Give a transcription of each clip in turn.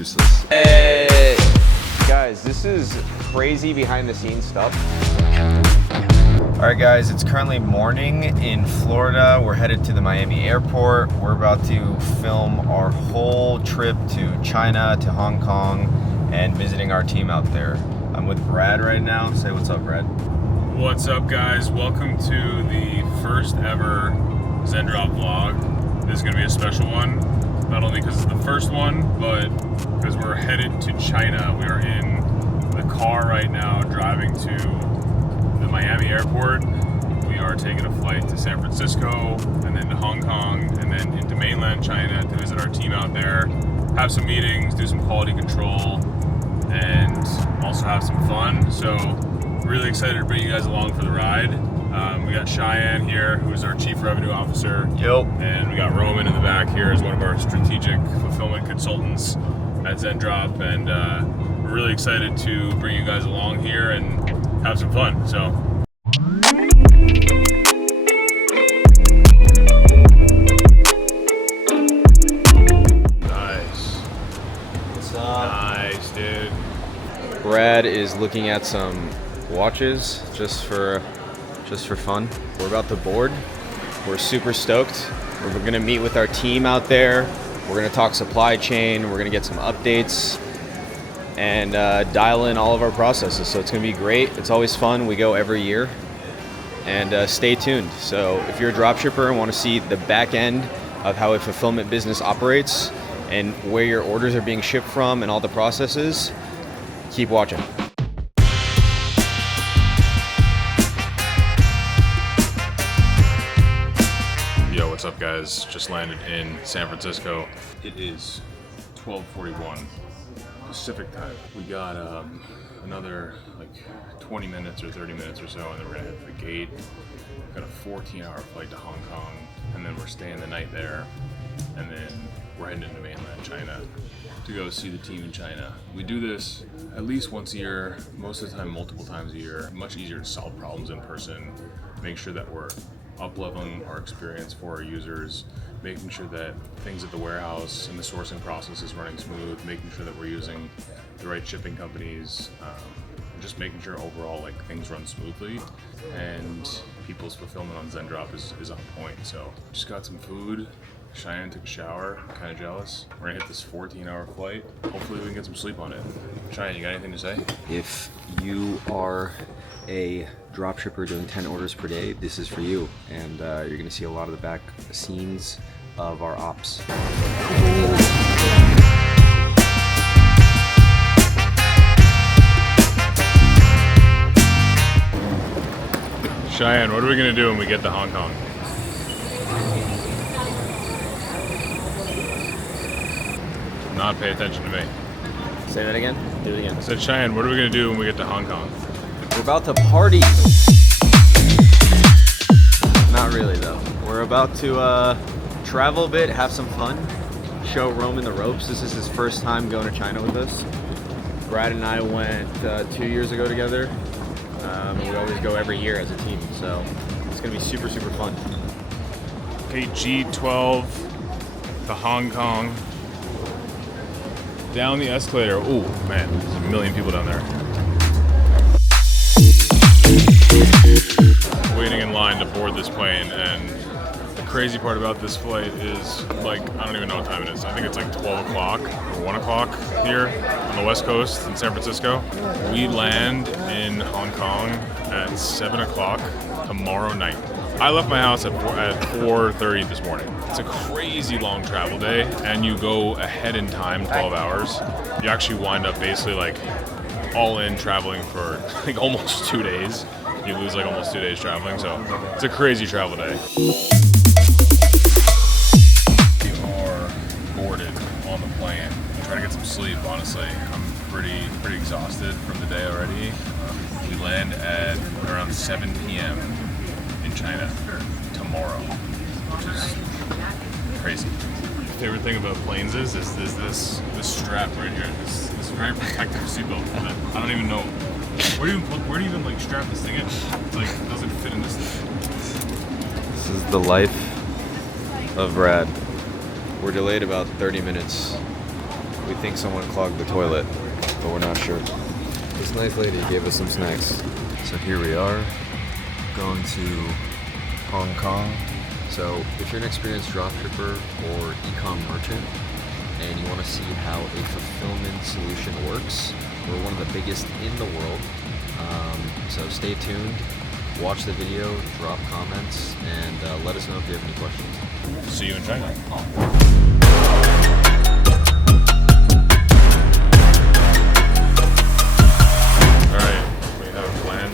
Useless. Hey! Guys, this is crazy behind the scenes stuff. Alright guys, it's currently morning in Florida. We're headed to the Miami airport. We're about to film our whole trip to China, to Hong Kong, and visiting our team out there. I'm with Brad right now. Say what's up, Brad. What's up, guys? Welcome to the first ever Zendrop vlog. This is going to be a special one, not only because it's the first one, but because we're headed to China. We are in the car right now driving to the Miami airport. We are taking a flight to San Francisco and then to Hong Kong and then into mainland China to visit our team out there, have some meetings, do some quality control, and also have some fun. So really excited to bring you guys along for the ride. We got Cheyenne here, who's our Chief Revenue Officer. Yep. And we got Roman in the back here as one of our strategic fulfillment consultants at Zendrop. And we're really excited to bring you guys along here and have some fun. So. Nice. What's up? Nice, dude. Brad is looking at some watches just for fun. We're about to board. We're super stoked. We're gonna meet with our team out there. We're gonna talk supply chain. We're gonna get some updates and dial in all of our processes. So it's gonna be great. It's always fun. We go every year. And stay tuned. So if you're a dropshipper and want to see the back end of how a fulfillment business operates and where your orders are being shipped from and all the processes, keep watching. Yo, what's up, guys? Just landed in San Francisco. It is 12:41 Pacific time. We got another like 20 minutes or 30 minutes or so, and then we're gonna head to the gate. We've got a 14-hour flight to Hong Kong, and then we're staying the night there, and then we're heading into mainland China to go see the team in China. We do this at least once a year, most of the time multiple times a year. Much easier to solve problems in person, make sure that we're up-leveling our experience for our users, making sure that things at the warehouse and the sourcing process is running smooth, making sure that we're using the right shipping companies, just making sure overall like things run smoothly, and people's fulfillment on Zendrop is on point. So just got some food. Cheyenne took a shower, kind of jealous. We're gonna hit this 14-hour flight. Hopefully we can get some sleep on it. Cheyenne, you got anything to say? If you are a dropshipper doing 10 orders per day, this is for you. And you're gonna see a lot of the back scenes of our ops. Cheyenne, what are we gonna do when we get to Hong Kong? Not pay attention to me. Say that again? Do it again. I said, Cheyenne, what are we gonna do when we get to Hong Kong? We're about to party. Not really though. We're about to travel a bit, have some fun, show Roman the ropes. This is his first time going to China with us. Brad and I went 2 years ago together. We always go every year as a team, so it's gonna be super, super fun. Okay, G12 to Hong Kong. Down the escalator. Oh man, there's a million people down there. Waiting in line to board this plane, and the crazy part about this flight is, like, I don't even know what time it is. I think it's like 12 o'clock or 1 o'clock here on the West Coast in San Francisco. We land in Hong Kong at 7 o'clock tomorrow night. I left my house at 4:30 this morning. It's a crazy long travel day, and you go ahead in time 12 hours. You actually wind up basically like all in traveling for like almost 2 days. You lose like almost 2 days traveling, so it's a crazy travel day. We are boarded on the plane. I'm trying to get some sleep, honestly. I'm pretty exhausted from the day already. We land at around 7 p.m. in China tomorrow, which is crazy. My favorite thing about planes is this strap right here. This very protective seatbelt. I don't even know. Where do you even like strap this thing in? It's like, it doesn't fit in this thing. This is the life of Brad. We're delayed about 30 minutes. We think someone clogged the toilet, but we're not sure. This nice lady gave us some snacks. So here we are, going to Hong Kong. So if you're an experienced dropshipper or ecom merchant and you want to see how a fulfillment solution works, we're one of the biggest in the world. So stay tuned, watch the video, drop comments, and let us know if you have any questions. See you in China.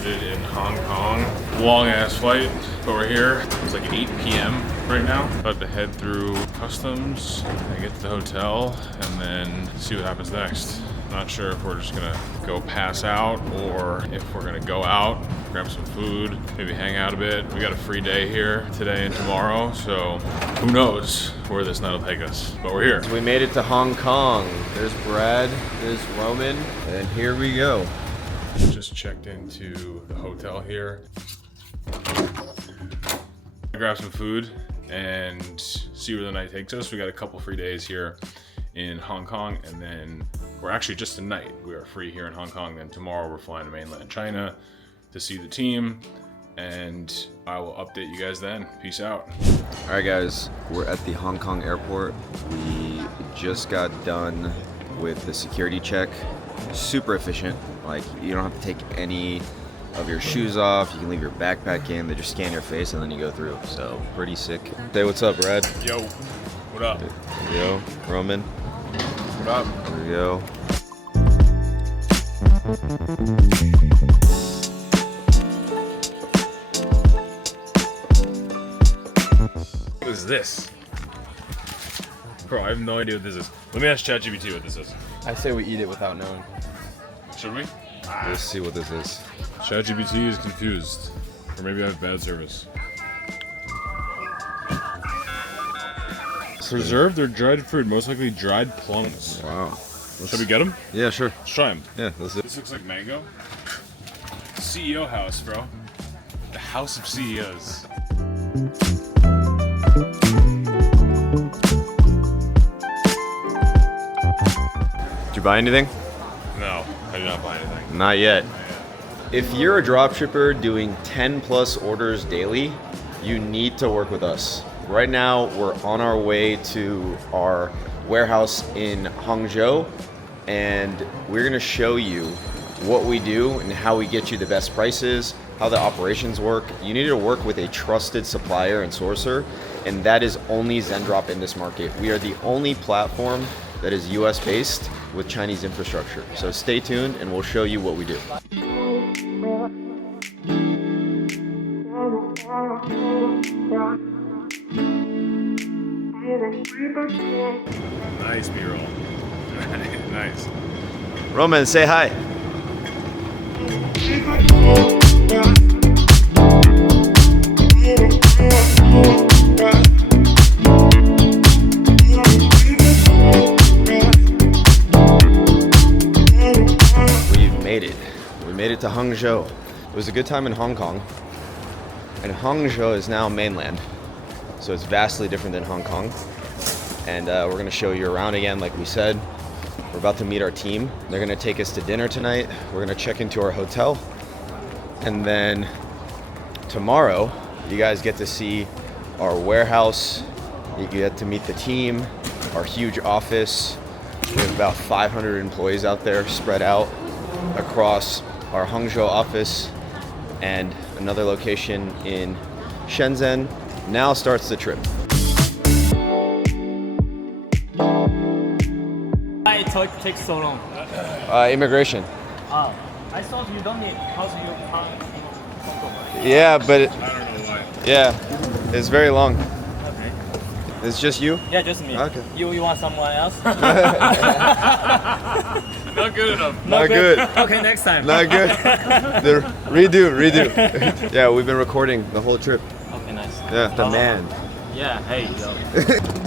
In Hong Kong. Long ass flight, but we're here. It's like 8 p.m. right now. About to head through customs and get to the hotel and then see what happens next. Not sure if we're just gonna go pass out or if we're gonna go out, grab some food, maybe hang out a bit. We got a free day here today and tomorrow, so who knows where this night will take us, but we're here. So we made it to Hong Kong. There's Brad, there's Roman, and here we go. Just checked into the hotel here. Grab some food and see where the night takes us. We got a couple free days here in Hong Kong, and then we're actually just tonight. We are free here in Hong Kong. Then tomorrow we're flying to mainland China to see the team, and I will update you guys then. Peace out. All right, guys, we're at the Hong Kong airport. We just got done with the security check. Super efficient. Like, you don't have to take any of your shoes off. You can leave your backpack in. They just scan your face and then you go through. So pretty sick. Say what's up, Brad. Yo, what up? Yo, Roman. What up? There we go. What is this? Bro, I have no idea what this is. Let me ask ChatGPT what this is. I say we eat it without knowing. Should we? Let's see what this is. ChatGPT is confused. Or maybe I have bad service. Preserved or dried fruit, most likely dried plums. Wow. Should we get them? Yeah, sure. Let's try them. Yeah, let's do it. This looks like mango. CEO house, bro. The house of CEOs. Did you buy anything? No, I did not buy anything. Not yet. If you're a dropshipper doing 10 plus orders daily, you need to work with us. Right now, we're on our way to our warehouse in Hangzhou, and we're gonna show you what we do and how we get you the best prices, how the operations work. You need to work with a trusted supplier and sourcer, and that is only Zendrop in this market. We are the only platform that is US based with Chinese infrastructure. So stay tuned and we'll show you what we do. Nice B-roll. Nice. Roman, say hi. We made it to Hangzhou. It was a good time in Hong Kong, and Hangzhou is now mainland, so it's vastly different than Hong Kong. And we're going to show you around again, like we said. We're about to meet our team. They're going to take us to dinner tonight. We're going to check into our hotel, and then tomorrow you guys get to see our warehouse. You get to meet the team, our huge office. We have about 500 employees out there spread out across our Hangzhou office and another location in Shenzhen. Now starts the trip. Why it takes so long? Immigration. Oh, I thought you don't need house in your Hong Kong. Yeah, but I don't know why. yeah, it's very long. Okay. It's just you? Yeah, just me. Okay. You want someone else? Not good enough. Not good. Okay, next time. Not good. Redo. Yeah, we've been recording the whole trip. Okay, nice. Yeah, the man. Yeah, hey, yo.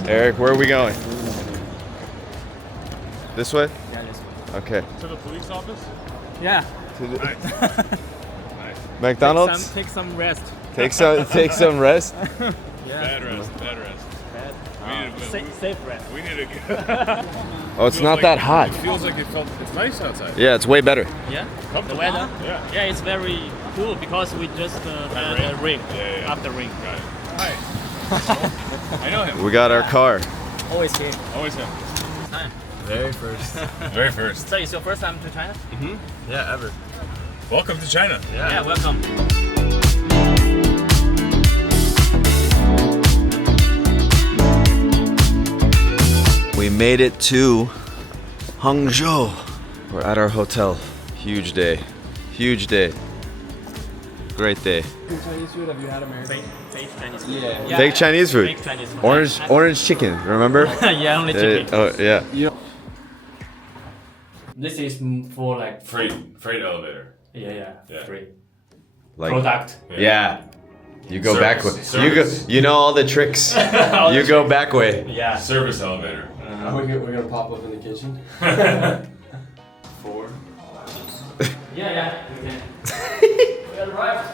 Eric, where are we going? This way? Yeah, this way. Okay. To the police office? Yeah. To the- Nice. Nice. McDonald's? Take some rest. Take some rest. Yeah. Bad rest. Bad rest. Bad. Safe brand. We need a Oh, it's not that hot. It feels like it's nice outside. Yeah, it's way better. Yeah. The weather. Yeah, it's very cool because we just had a rain. Yeah. After rain. Right. Hi. I know him. We got our car. Always here. Always him. Time. Very first. Very first. So it's your first time to China? Yeah, ever. Welcome to China. Yeah, welcome. We made it to Hangzhou. We're at our hotel. Huge day. Huge day. Great day. Chinese food, have you had American? Fake Chinese food. Yeah. Fake Chinese food. Fake Chinese food. Orange chicken, remember? Yeah, only chicken. Oh, yeah. This is for like Freight elevator. yeah. Yeah. Free Like, product. yeah. You go Service. back way. Service. You know all the tricks. You go back way. Yeah. Service elevator. We're gonna pop up in the kitchen. 4. Yeah, we can. We arrived.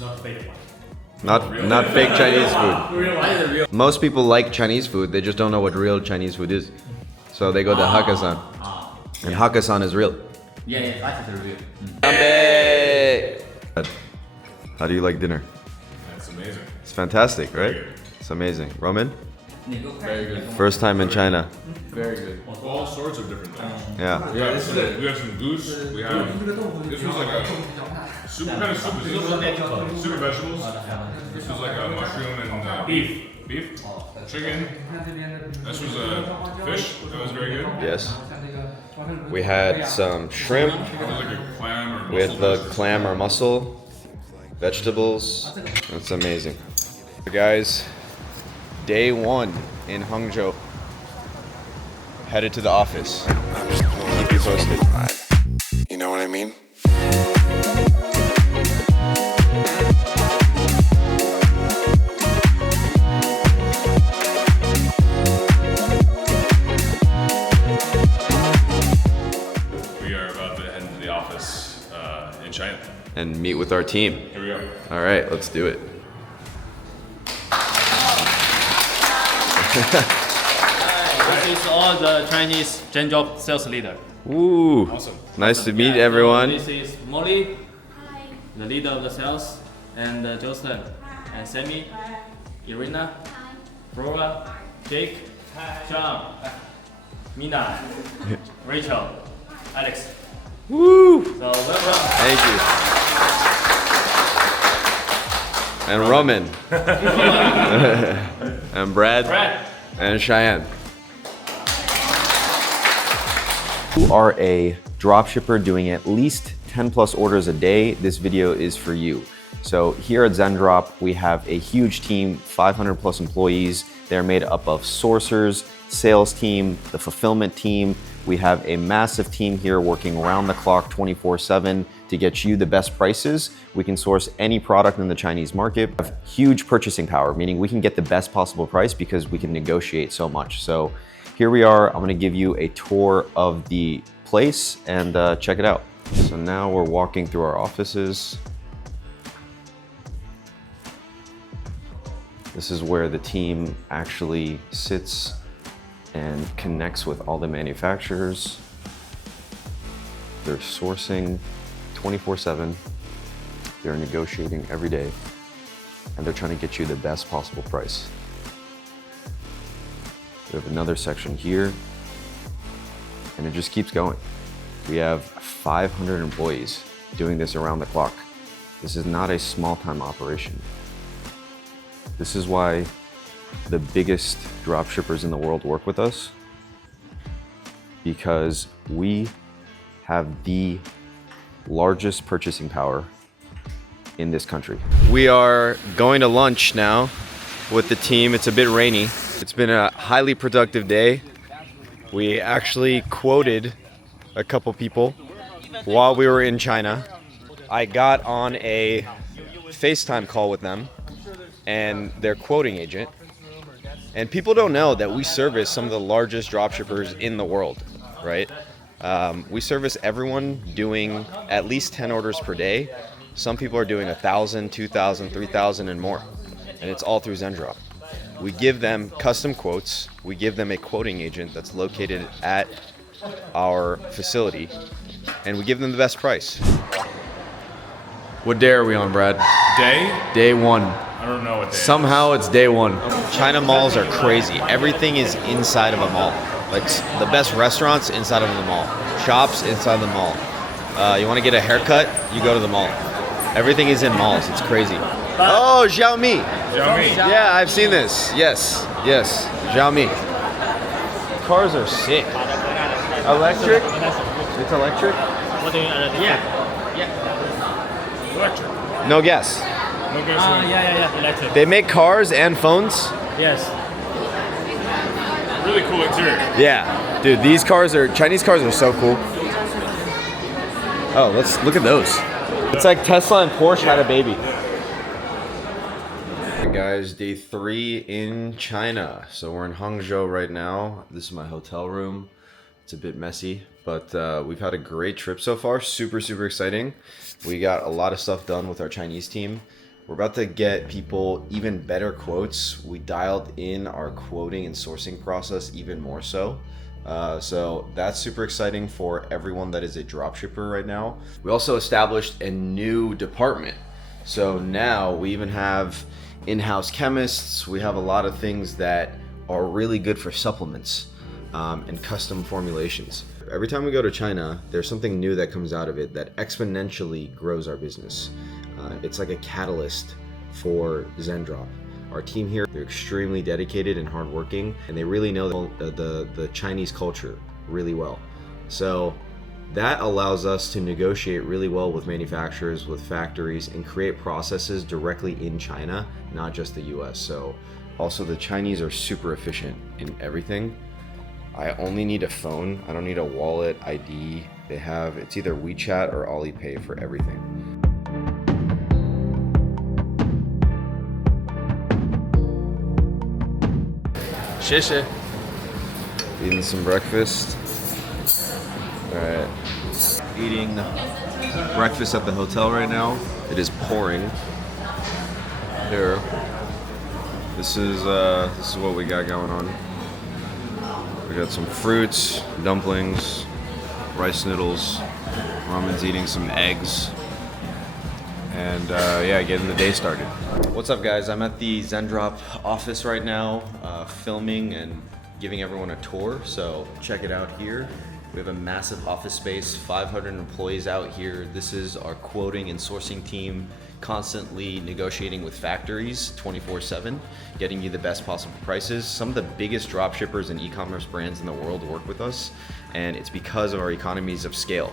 Not fake one. Not fake Chinese food. Real. Most people like Chinese food, they just don't know what real Chinese food is. So they go to Hakkasan. And Hakkasan is real. Yeah, I think they're real. How do you like dinner? That's amazing. It's fantastic, right? Very good. It's amazing. Roman? Very good. First time in China. Very good. All sorts of different things. Yeah. We have some goose. We have. This was like a soup kind of soup. This was super vegetables. This was like a mushroom and beef. Chicken. This was a fish. That was very good. Yes. We had some shrimp It was like a clam or with mussel the dish. clam or mussel, vegetables. It's amazing. Guys, day 1 in Hangzhou. Headed to the office. Keep you posted. You know what I mean? We are about to head into the office in China. And meet with our team. Here we go. All right, let's do it. This is all the Chinese Zendrop sales leader. Ooh, Awesome. nice to meet Yeah, everyone. This is Molly, the leader of the sales, and Justin, and Sammy, Irina, Flora, Jake, Sean, Mina, Rachel, Alex. Woo! So welcome. Thank you. And Roman. And Brad. Brad. And Cheyenne. You are a dropshipper doing at least 10 plus orders a day, this video is for you. So here at Zendrop, we have a huge team, 500 plus employees. They're made up of sourcers, sales team, the fulfillment team. We have a massive team here working around the clock 24/7 to get you the best prices. We can source any product in the Chinese market. We have huge purchasing power, meaning we can get the best possible price because we can negotiate so much. So here we are. I'm gonna give you a tour of the place and check it out. So now we're walking through our offices. This is where the team actually sits and connects with all the manufacturers. They're sourcing 24/7. They're negotiating every day, and they're trying to get you the best possible price. We have another section here, and it just keeps going. We have 500 employees doing this around the clock. This is not a small-time operation. This is why the biggest dropshippers in the world work with us, because we have the largest purchasing power in this country. We are going to lunch now with the team. It's a bit rainy. It's been a highly productive day. We actually quoted a couple people while we were in China. I got on a FaceTime call with them and their quoting agent. And people don't know that we service some of the largest dropshippers in the world, right? We service everyone doing at least 10 orders per day. Some people are doing 1,000, 2,000, 3,000 and more. And it's all through Zendrop. We give them custom quotes. We give them a quoting agent that's located at our facility. And we give them the best price. What day are we on, Brad? Day? Day 1. I don't know what day. Somehow it's day 1. China malls are crazy. Everything is inside of a mall. Like the best restaurants inside of the mall. Shops inside the mall. You want to get a haircut? You go to the mall. Everything is in malls. It's crazy. Oh, Xiaomi. Xiaomi. Yeah, I've seen this. Yes, yes. Xiaomi. Cars are sick. Electric? It's electric? What do you Electric. No gas. No gasoline. yeah, electric. They make cars and phones? Yes. Really cool interior. Yeah. Dude, these cars are, Chinese cars are so cool. Oh, let's look at those. It's like Tesla and Porsche had a baby. Hey guys, day 3 in China. So we're in Hangzhou right now. This is my hotel room. It's a bit messy, but we've had a great trip so far. Super, super exciting. We got a lot of stuff done with our Chinese team. We're about to get people even better quotes. We dialed in our quoting and sourcing process even more so. So that's super exciting for everyone that is a dropshipper right now. We also established a new department. So now we even have in-house chemists. We have a lot of things that are really good for supplements and custom formulations. Every time we go to China, there's something new that comes out of it that exponentially grows our business. It's like a catalyst for Zendrop. Our team here, they're extremely dedicated and hardworking, and they really know the Chinese culture really well. So that allows us to negotiate really well with manufacturers, with factories, and create processes directly in China, not just the US. So also the Chinese are super efficient in everything. I only need a phone. I don't need a wallet, ID. They have, it's either WeChat or Alipay for everything. Xie. Eating some breakfast. All right. Eating breakfast at the hotel right now. It is pouring. Here. This is what we got going on. We got some fruits, dumplings, rice noodles. Ramen's eating some eggs. And yeah, getting the day started. What's up guys? I'm at the Zendrop office right now, filming and giving everyone a tour. So check it out here. We have a massive office space, 500 employees out here. This is our quoting and sourcing team, constantly negotiating with factories 24/7, getting you the best possible prices. Some of the biggest dropshippers and e-commerce brands in the world work with us, and it's because of our economies of scale.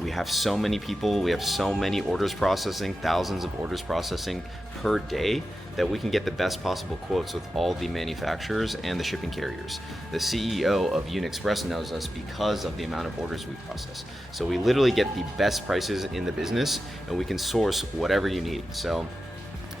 We have so many people, we have so many orders processing, thousands of orders processing per day, that we can get the best possible quotes with all the manufacturers and the shipping carriers. The CEO of Unexpress knows us because of the amount of orders we process. So we literally get the best prices in the business, and we can source whatever you need. So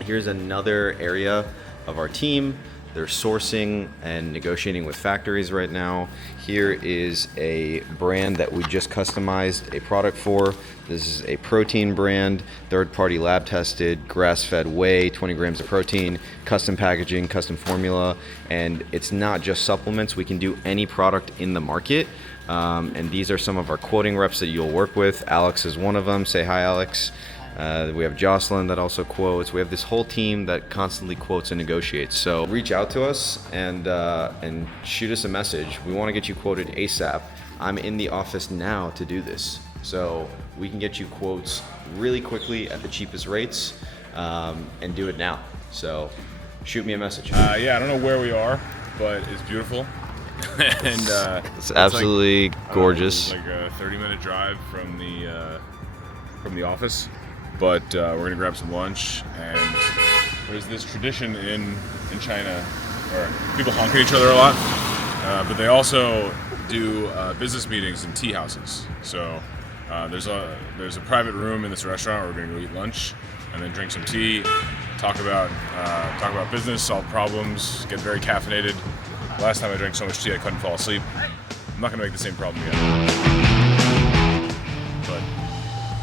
here's another area of our team. They're sourcing and negotiating with factories right now. Here is a brand that we just customized a product for. This is a protein brand, third-party lab tested, grass-fed whey, 20 grams of protein, custom packaging, custom formula, and it's not just supplements. We can do any product in the market. And these are some of our quoting reps that you'll work with. Alex is one of them. Say hi, Alex. We have Jocelyn that also quotes. We have this whole team that constantly quotes and negotiates. So reach out to us and shoot us a message. We want to get you quoted ASAP. I'm in the office now to do this. So we can get you quotes really quickly at the cheapest rates and do it now. So shoot me a message. Yeah, I don't know where we are, but it's beautiful. And it's absolutely like, gorgeous. It's like a 30-minute drive from the office. But we're gonna grab some lunch, and there's this tradition in China where people honk at each other a lot, but they also do business meetings in tea houses. So there's a private room in this restaurant where we're gonna go eat lunch and then drink some tea, talk about business, solve problems, get very caffeinated. Last time I drank so much tea I couldn't fall asleep. I'm not gonna make the same problem again.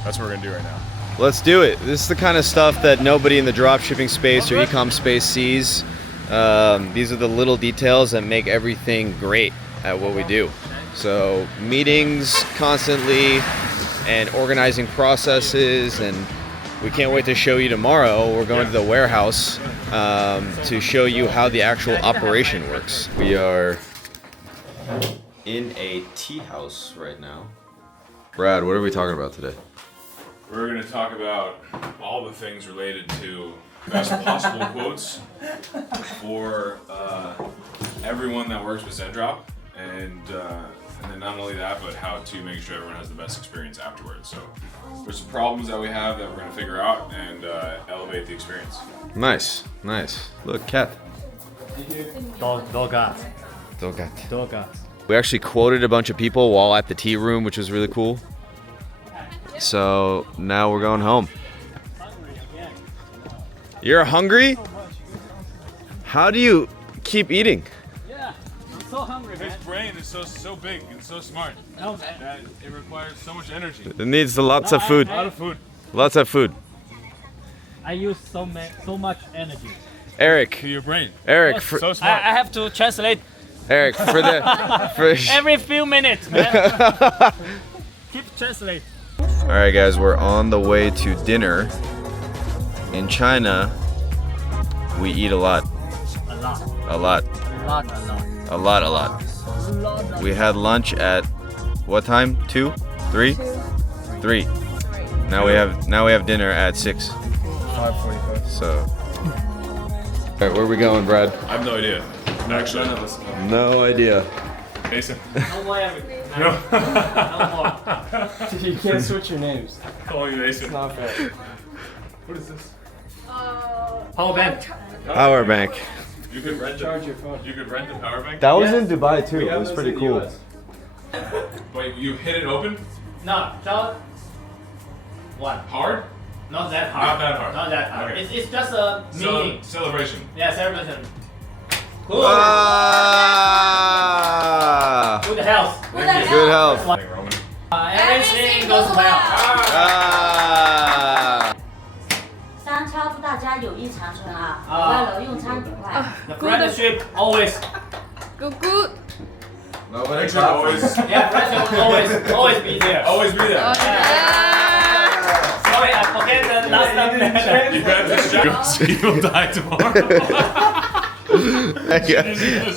That's what we're gonna do right now. Let's do it. This is the kind of stuff that nobody in the dropshipping space or ecom space sees. These are the little details that make everything great at what we do. So meetings constantly and organizing processes, and we can't wait to show you tomorrow. We're going to the warehouse to show you how the actual operation works. We are in a tea house right now. Brad, what are we talking about today? We're gonna talk about all the things related to best possible quotes for everyone that works with Zendrop, and then not only that, but how to make sure everyone has the best experience afterwards. So there's some problems that we have that we're gonna figure out and elevate the experience. Nice, nice. Look, cat. Dogat. Dogat. Dogat. We actually quoted a bunch of people while at the tea room, which was really cool. So now we're going home. You're hungry? How do you keep eating? Yeah, I'm so hungry, man. His brain is so big and so smart that it requires so much energy. It needs lots of food. A lot of food. Lots of food. I use so much energy. Eric. To your brain. Eric. So smart. I have to translate Eric, every few minutes, man. Keep translate. All right, guys, we're on the way to dinner. In China, we eat a lot. A lot. A lot. A lot. A lot, a lot. We had lunch at what time? 2? 3? 3. Now we have dinner at 6. 5:45. So. All right, where are we going, Brad? I have no idea. Actually, none of us. No idea. Mason. No more. No. No more. You can't switch your names. Call me Mason. It's not fair. What is this? Power bank. Power bank. You could rent Charge your phone. You could rent a power bank. That was in Dubai too. It was pretty cool. Wait, you hit it open? No, just one. Hard? Not that hard. Not that hard. Not that hard. Okay. It's just a meaning. Celebration. Yeah, celebration. Cool. Ah! Good health. Good health. Like Roman. Everything goes well. Ah! 三超祝大家友谊长存啊！快乐用餐愉快。 The friendship always. Good, good. Nobody Friendship always, Yeah, friendship will always be there. always be there. Sorry, I forget the last time. You had this job, so you'll die tomorrow.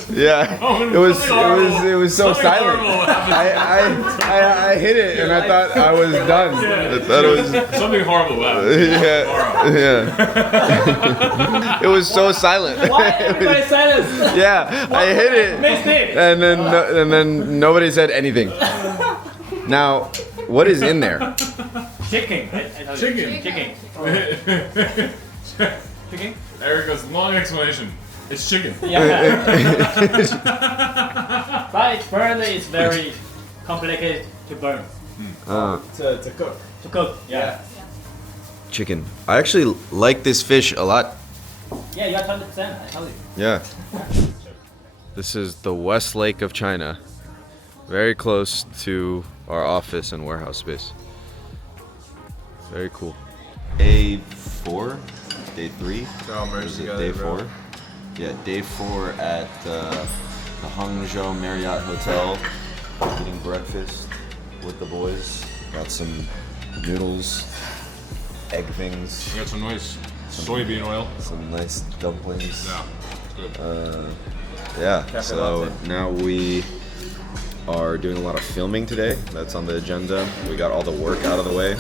Yeah, it was so silent. I hit it and I thought I was done. I thought it was Something horrible happened. yeah. It was so silent. Why everybody silence? Yeah, I hit it Mistake. and then nobody said anything. Now, what is in there? Chicken. Chicken. Chicken. Chicken. Erica's long explanation. It's chicken. Yeah. But its burn is very complicated to burn. To cook. To cook. Yeah. Chicken. I actually like this fish a lot. Yeah, you are 100%. I told you. Yeah. This is the West Lake of China. Very close to our office and warehouse space. Very cool. Day 4? Day 3? Or is it day 4? Yeah, day 4 at the Hangzhou Marriott Hotel. Eating breakfast with the boys. Got some noodles, egg things, We got some nice soybean oil. some nice dumplings. Yeah. Yeah, so now we are doing a lot of filming today. That's on the agenda. We got all the work out of the way.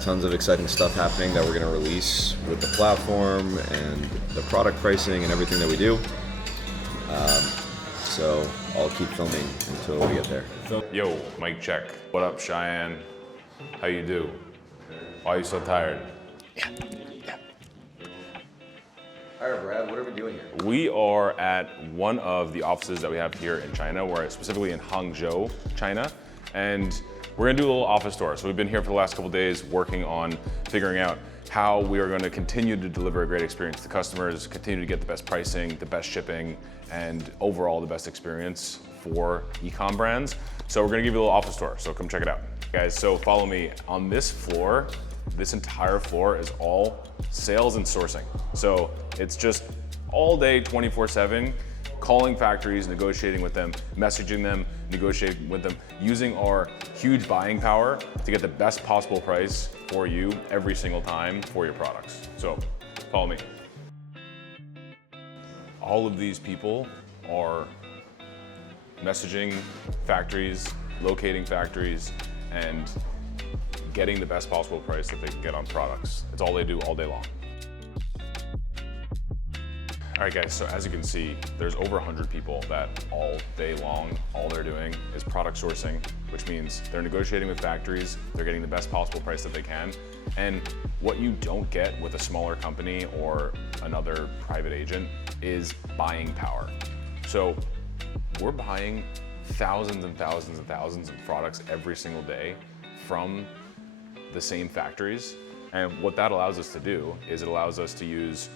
Tons of exciting stuff happening that we're going to release with the platform and the product pricing and everything that we do. So I'll keep filming until we get there. Yo, mic check. What up, Cheyenne? How you do? Why are you so tired? All right, Brad, what are we doing here? We are at one of the offices that we have here in China. We're specifically in Hangzhou, China, and we're gonna do a little office tour. So we've been here for the last couple days working on figuring out how we are going to continue to deliver a great experience to customers, continue to get the best pricing, the best shipping, and overall the best experience for ecom brands. So we're gonna give you a little office tour, so come check it out. Guys, so follow me. On this floor, this entire floor is all sales and sourcing. So it's just all day, 24/7, calling factories, negotiating with them, messaging them, negotiating with them, using our huge buying power to get the best possible price for you every single time for your products. So follow me. All of these people are messaging factories, locating factories, and getting the best possible price that they can get on products. It's all they do all day long. All right guys, so as you can see, there's over 100 people that all day long, all they're doing is product sourcing, which means they're negotiating with factories, they're getting the best possible price that they can. And what you don't get with a smaller company or another private agent is buying power. So we're buying thousands and thousands and thousands of products every single day from the same factories. And what that allows us to do is it allows us to use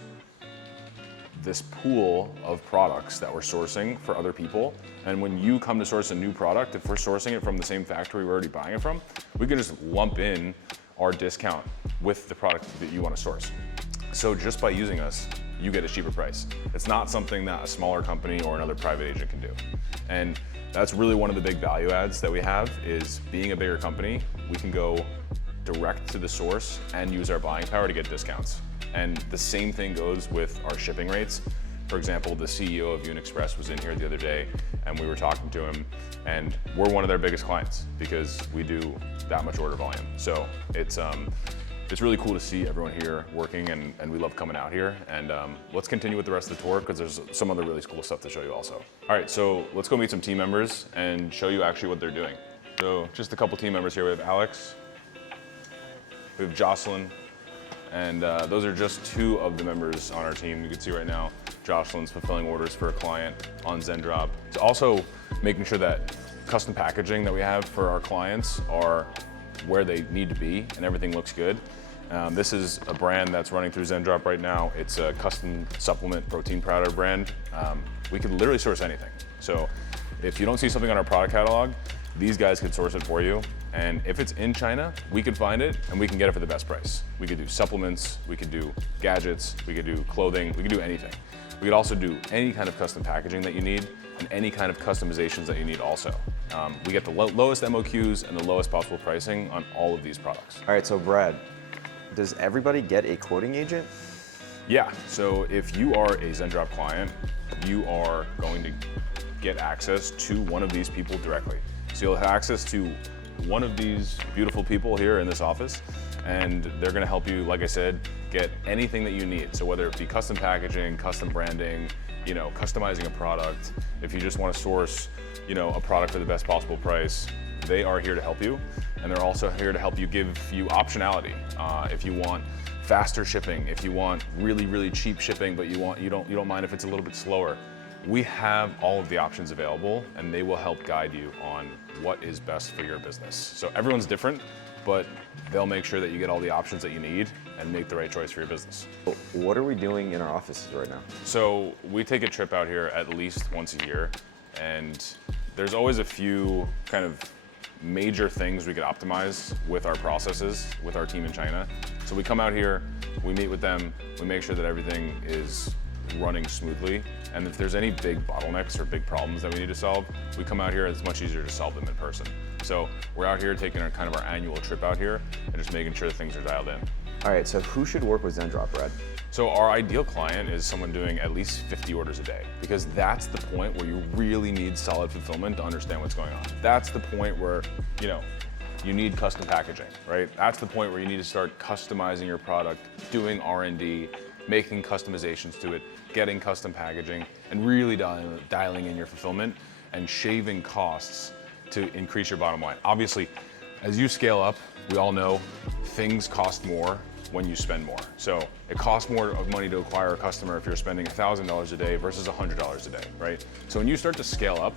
this pool of products that we're sourcing for other people. And when you come to source a new product, if we're sourcing it from the same factory we're already buying it from, we can just lump in our discount with the product that you want to source. So just by using us, you get a cheaper price. It's not something that a smaller company or another private agent can do. And that's really one of the big value adds that we have is being a bigger company, we can go direct to the source and use our buying power to get discounts. And the same thing goes with our shipping rates. For example, the CEO of UnExpress was in here the other day and we were talking to him, and we're one of their biggest clients because we do that much order volume. So it's really cool to see everyone here working, and we love coming out here. And let's continue with the rest of the tour because there's some other really cool stuff to show you also. All right, so let's go meet some team members and show you actually what they're doing. So just a couple team members here. We have Alex, we have Jocelyn, and those are just two of the members on our team. You can see right now, Jocelyn's fulfilling orders for a client on Zendrop. It's also making sure that custom packaging that we have for our clients are where they need to be and everything looks good. This is a brand that's running through Zendrop right now. It's a custom supplement protein powder brand. We can literally source anything. So if you don't see something on our product catalog, these guys could source it for you. And if it's in China, we could find it and we can get it for the best price. We could do supplements, we could do gadgets, we could do clothing, we could do anything. We could also do any kind of custom packaging that you need and any kind of customizations that you need also. We get the lowest MOQs and the lowest possible pricing on all of these products. All right, so Brad, does everybody get a quoting agent? Yeah, so if you are a Zendrop client, you are going to get access to one of these people directly. So you'll have access to one of these beautiful people here in this office, and they're gonna help you, like I said, get anything that you need. So whether it be custom packaging, custom branding, customizing a product, if you just wanna source, a product for the best possible price, they are here to help you. And they're also here to help you, give you optionality. If you want faster shipping, if you want really, really cheap shipping, but you don't mind if it's a little bit slower, we have all of the options available, and they will help guide you on what is best for your business. So everyone's different, but they'll make sure that you get all the options that you need and make the right choice for your business. What are we doing in our offices right now? So we take a trip out here at least once a year, and there's always a few kind of major things we could optimize with our processes, with our team in China. So we come out here, we meet with them, we make sure that everything is running smoothly. And if there's any big bottlenecks or big problems that we need to solve, we come out here, it's much easier to solve them in person. So we're out here taking our kind of our annual trip out here and just making sure that things are dialed in. All right, so who should work with Zendrop, Brad? So our ideal client is someone doing at least 50 orders a day, because that's the point where you really need solid fulfillment to understand what's going on. That's the point where, you need custom packaging, right? That's the point where you need to start customizing your product, doing R&D, making customizations to it, getting custom packaging, and really dialing in your fulfillment and shaving costs to increase your bottom line. Obviously, as you scale up, we all know things cost more when you spend more. So it costs more of money to acquire a customer if you're spending $1,000 a day versus $100 a day, right? So when you start to scale up,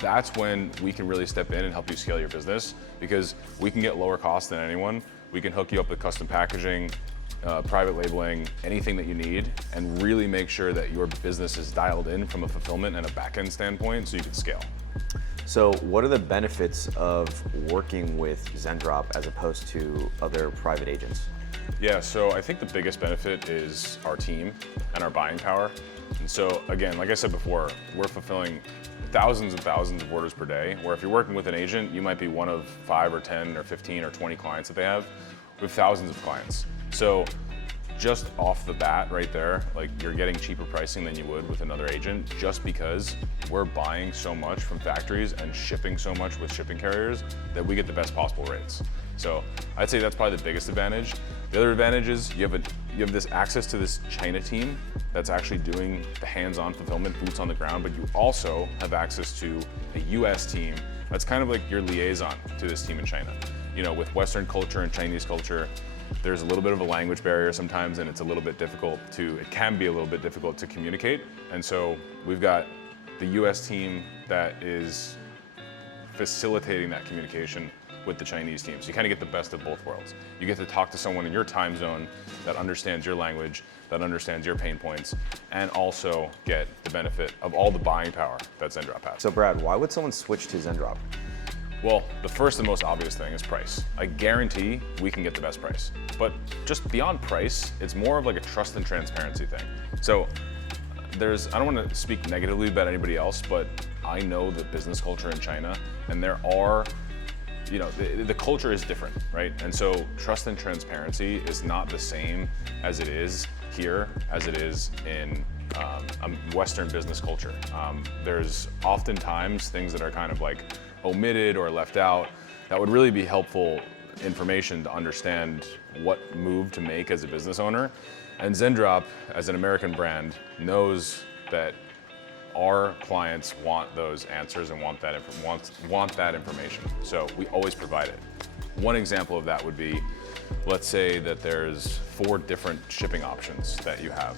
that's when we can really step in and help you scale your business, because we can get lower costs than anyone. We can hook you up with custom packaging, private labeling, anything that you need, and really make sure that your business is dialed in from a fulfillment and a back-end standpoint so you can scale. So what are the benefits of working with Zendrop as opposed to other private agents? Yeah, so I think the biggest benefit is our team and our buying power. And so again, like I said before, we're fulfilling thousands and thousands of orders per day, where if you're working with an agent, you might be one of 5 or 10 or 15 or 20 clients that they have. We have thousands of clients. So just off the bat right there, like you're getting cheaper pricing than you would with another agent just because we're buying so much from factories and shipping so much with shipping carriers that we get the best possible rates. So I'd say that's probably the biggest advantage. The other advantage is you have this access to this China team that's actually doing the hands-on fulfillment, boots on the ground, but you also have access to a US team that's kind of like your liaison to this team in China. You know, with Western culture and Chinese culture, there's a little bit of a language barrier sometimes, and it can be a little bit difficult to communicate. And so we've got the US team that is facilitating that communication with the Chinese team. So you kind of get the best of both worlds. You get to talk to someone in your time zone that understands your language, that understands your pain points, and also get the benefit of all the buying power that Zendrop has. So Brad, why would someone switch to Zendrop? Well, the first and most obvious thing is price. I guarantee we can get the best price. But just beyond price, it's more of like a trust and transparency thing. So I don't want to speak negatively about anybody else, but I know the business culture in China, and there are, you know, the culture is different, right? And so trust and transparency is not the same as it is here, as it is in Western business culture. There's oftentimes things that are kind of like omitted or left out that would really be helpful information to understand what move to make as a business owner. And Zendrop, as an American brand, knows that our clients want those answers and want that information. So we always provide it. One example of that would be, let's say that there's 4 different shipping options that you have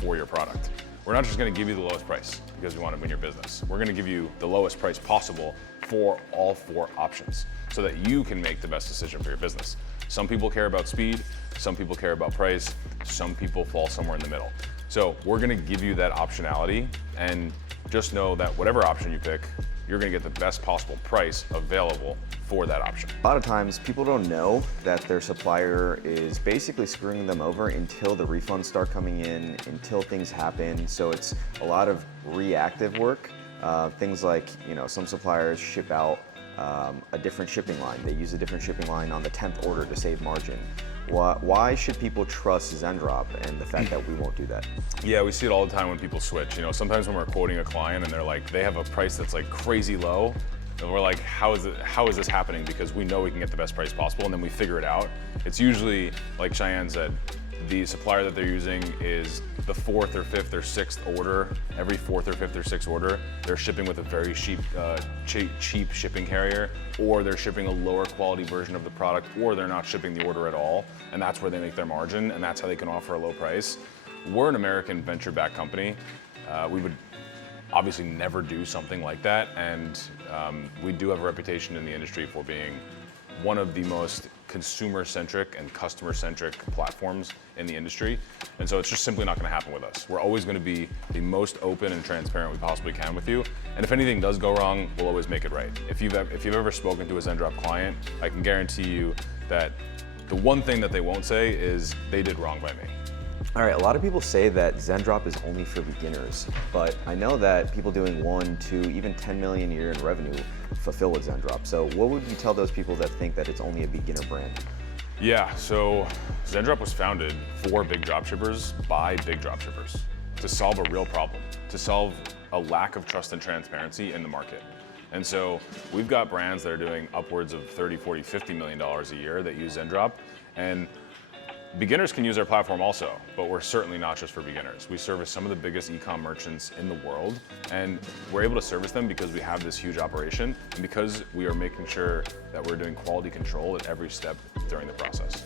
for your product. We're not just gonna give you the lowest price because we wanna win your business. We're gonna give you the lowest price possible for all 4 options so that you can make the best decision for your business. Some people care about speed, some people care about price, some people fall somewhere in the middle. So we're gonna give you that optionality, and just know that whatever option you pick, you're gonna get the best possible price available for that option. A lot of times people don't know that their supplier is basically screwing them over until the refunds start coming in, until things happen. So it's a lot of reactive work. Things like, you know, some suppliers ship out a different shipping line. They use a different shipping line on the 10th order to save margin. Why should people trust Zendrop and the fact that we won't do that? Yeah, we see it all the time when people switch. You know, sometimes when we're quoting a client and they're like, they have a price that's like crazy low, and we're like, how is this happening? Because we know we can get the best price possible, and then we figure it out. It's usually, like Cheyenne said, the supplier that they're using is the 4th or 5th or 6th order. Every 4th or 5th or 6th order, they're shipping with a very cheap shipping carrier, or they're shipping a lower quality version of the product, or they're not shipping the order at all, and that's where they make their margin, and that's how they can offer a low price. We're an American venture-backed company. We would obviously never do something like that, and we do have a reputation in the industry for being one of the most consumer-centric and customer-centric platforms in the industry. And so it's just simply not gonna happen with us. We're always gonna be the most open and transparent we possibly can with you. And if anything does go wrong, we'll always make it right. If you've ever spoken to a Zendrop client, I can guarantee you that the one thing that they won't say is they did wrong by me. All right, a lot of people say that Zendrop is only for beginners, but I know that people doing 1, 2, even 10 million a year in revenue fulfill with Zendrop. So what would you tell those people that think that it's only a beginner brand? Yeah, so Zendrop was founded for big dropshippers by big dropshippers to solve a real problem, to solve a lack of trust and transparency in the market. And so we've got brands that are doing upwards of 30, 40, $50 million a year that use Zendrop, and beginners can use our platform also, but we're certainly not just for beginners. We service some of the biggest ecom merchants in the world, and we're able to service them because we have this huge operation and because we are making sure that we're doing quality control at every step during the process.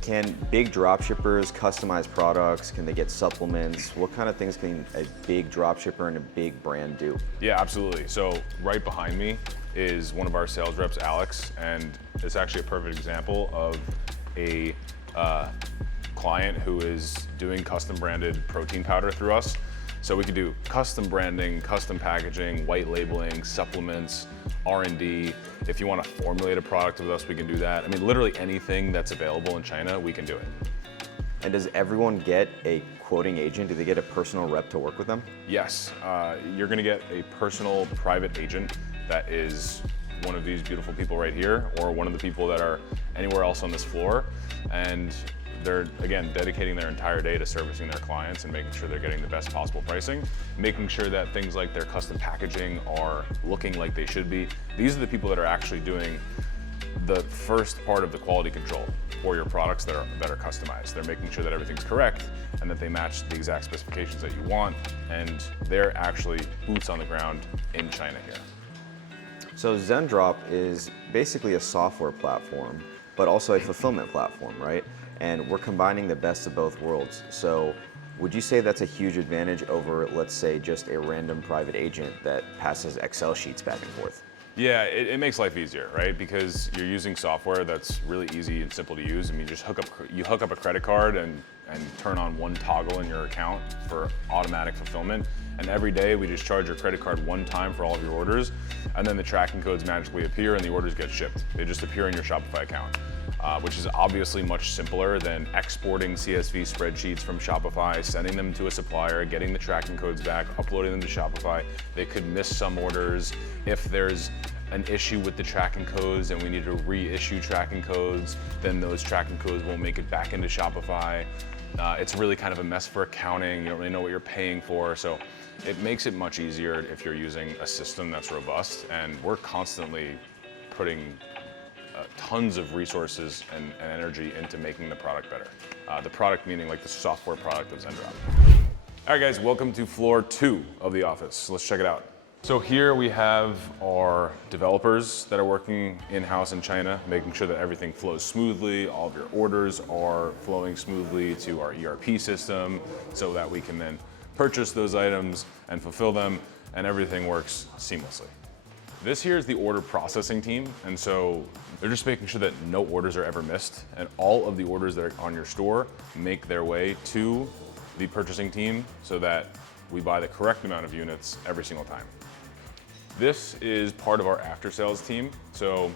Can big dropshippers customize products? Can they get supplements? What kind of things can a big dropshipper and a big brand do? Yeah, absolutely. So right behind me is one of our sales reps, Alex, and it's actually a perfect example of a client who is doing custom branded protein powder through us. So we could do custom branding, custom packaging, white labeling, supplements, R&D. If you want to formulate a product with us, we can do that. I mean, literally anything that's available in China, we can do it. And does everyone get a quoting agent? Do they get a personal rep to work with them? Yes, you're gonna get a personal private agent that is one of these beautiful people right here, or one of the people that are anywhere else on this floor. And they're, again, dedicating their entire day to servicing their clients and making sure they're getting the best possible pricing, making sure that things like their custom packaging are looking like they should be. These are the people that are actually doing the first part of the quality control for your products that are customized. They're making sure that everything's correct and that they match the exact specifications that you want, and they're actually boots on the ground in China here. So Zendrop is basically a software platform, but also a fulfillment platform, right? And we're combining the best of both worlds. So would you say that's a huge advantage over, let's say, just a random private agent that passes Excel sheets back and forth? Yeah, it makes life easier, right? Because you're using software that's really easy and simple to use. I mean, you hook up a credit card and turn on one toggle in your account for automatic fulfillment. And every day we just charge your credit card one time for all of your orders, and then the tracking codes magically appear and the orders get shipped. They just appear in your Shopify account, which is obviously much simpler than exporting CSV spreadsheets from Shopify, sending them to a supplier, getting the tracking codes back, uploading them to Shopify. They could miss some orders. If there's an issue with the tracking codes and we need to reissue tracking codes, then those tracking codes won't make it back into Shopify. It's really kind of a mess for accounting. You don't really know what you're paying for. So it makes it much easier if you're using a system that's robust, and we're constantly putting tons of resources and energy into making the product better. The product meaning like the software product of Zendrop. All right guys, welcome to floor 2 of the office. Let's check it out. So here we have our developers that are working in-house in China, making sure that everything flows smoothly, all of your orders are flowing smoothly to our ERP system so that we can then purchase those items and fulfill them, and everything works seamlessly. This here is the order processing team, and so they're just making sure that no orders are ever missed, and all of the orders that are on your store make their way to the purchasing team so that we buy the correct amount of units every single time. This is part of our after sales team. So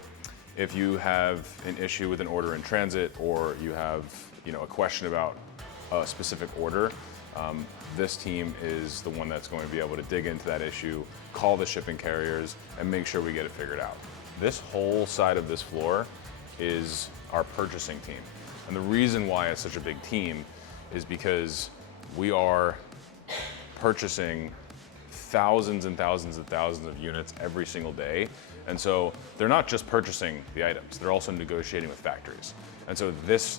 if you have an issue with an order in transit, or you have a question about a specific order, this team is the one that's going to be able to dig into that issue, call the shipping carriers, and make sure we get it figured out. This whole side of this floor is our purchasing team. And the reason why it's such a big team is because we are purchasing thousands and thousands and thousands of units every single day. And so they're not just purchasing the items, they're also negotiating with factories. And so this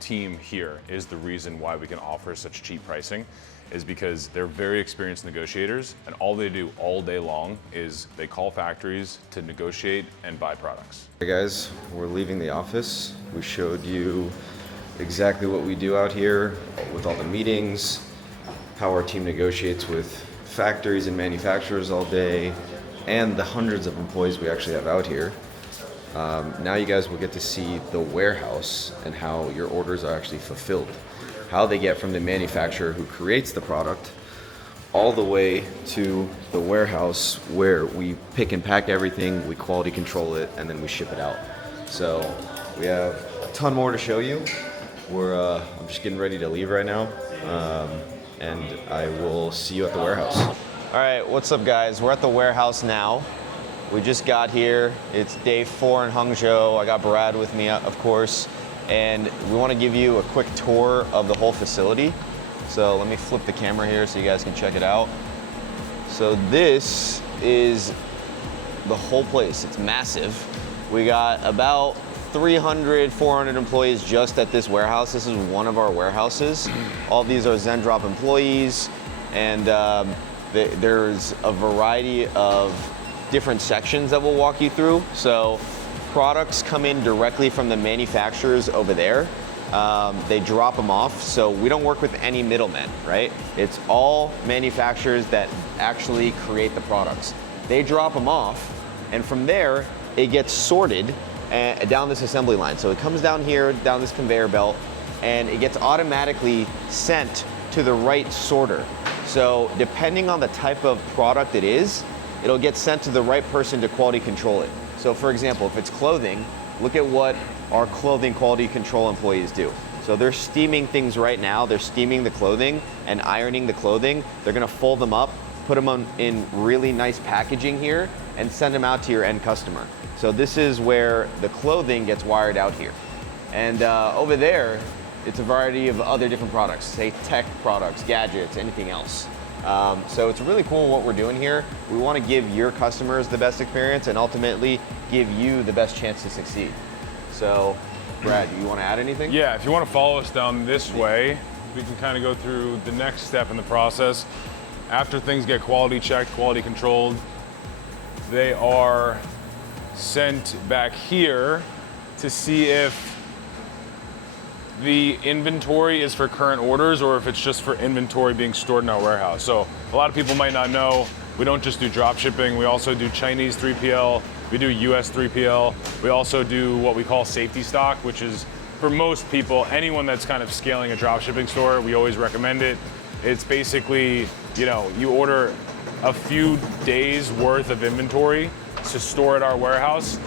team here is the reason why we can offer such cheap pricing, is because they're very experienced negotiators, and all they do all day long is they call factories to negotiate and buy products. Hey guys, we're leaving the office. We showed you exactly what we do out here with all the meetings, how our team negotiates with factories and manufacturers all day, and the hundreds of employees we actually have out here. Now you guys will get to see the warehouse and how your orders are actually fulfilled, how they get from the manufacturer who creates the product all the way to the warehouse where we pick and pack everything, we quality control it, and then we ship it out. So we have a ton more to show you. I'm just getting ready to leave right now. And I will see you at the warehouse. All right, what's up guys? We're at the warehouse now. We just got here. It's day 4 in Hangzhou. I got Brad with me, of course. And we want to give you a quick tour of the whole facility. So let me flip the camera here so you guys can check it out. So this is the whole place. It's massive. We got about 300, 400 employees just at this warehouse. This is one of our warehouses. All these are Zendrop employees, and there's a variety of different sections that we'll walk you through. So products come in directly from the manufacturers over there. They drop them off, so we don't work with any middlemen, right? It's all manufacturers that actually create the products. They drop them off, and from there, it gets sorted down this assembly line. So it comes down here, down this conveyor belt, and it gets automatically sent to the right sorter. So depending on the type of product it is, it'll get sent to the right person to quality control it. So for example, if it's clothing, look at what our clothing quality control employees do. So they're steaming things right now. They're steaming the clothing and ironing the clothing. They're gonna fold them up, put them in really nice packaging here, and send them out to your end customer. So this is where the clothing gets wired out here. And over there, it's a variety of other different products, say tech products, gadgets, anything else. So it's really cool what we're doing here. We want to give your customers the best experience and ultimately give you the best chance to succeed. So, Brad, you want to add anything? Yeah, if you want to follow us down this way, we can kind of go through the next step in the process. After things get quality checked, quality controlled, they are sent back here to see if the inventory is for current orders or if it's just for inventory being stored in our warehouse. So a lot of people might not know, we don't just do drop shipping, we also do Chinese 3PL, we do US 3PL, we also do what we call safety stock, which is for most people, anyone that's kind of scaling a drop shipping store, we always recommend it. It's basically, you order a few days worth of inventory to store at our warehouse,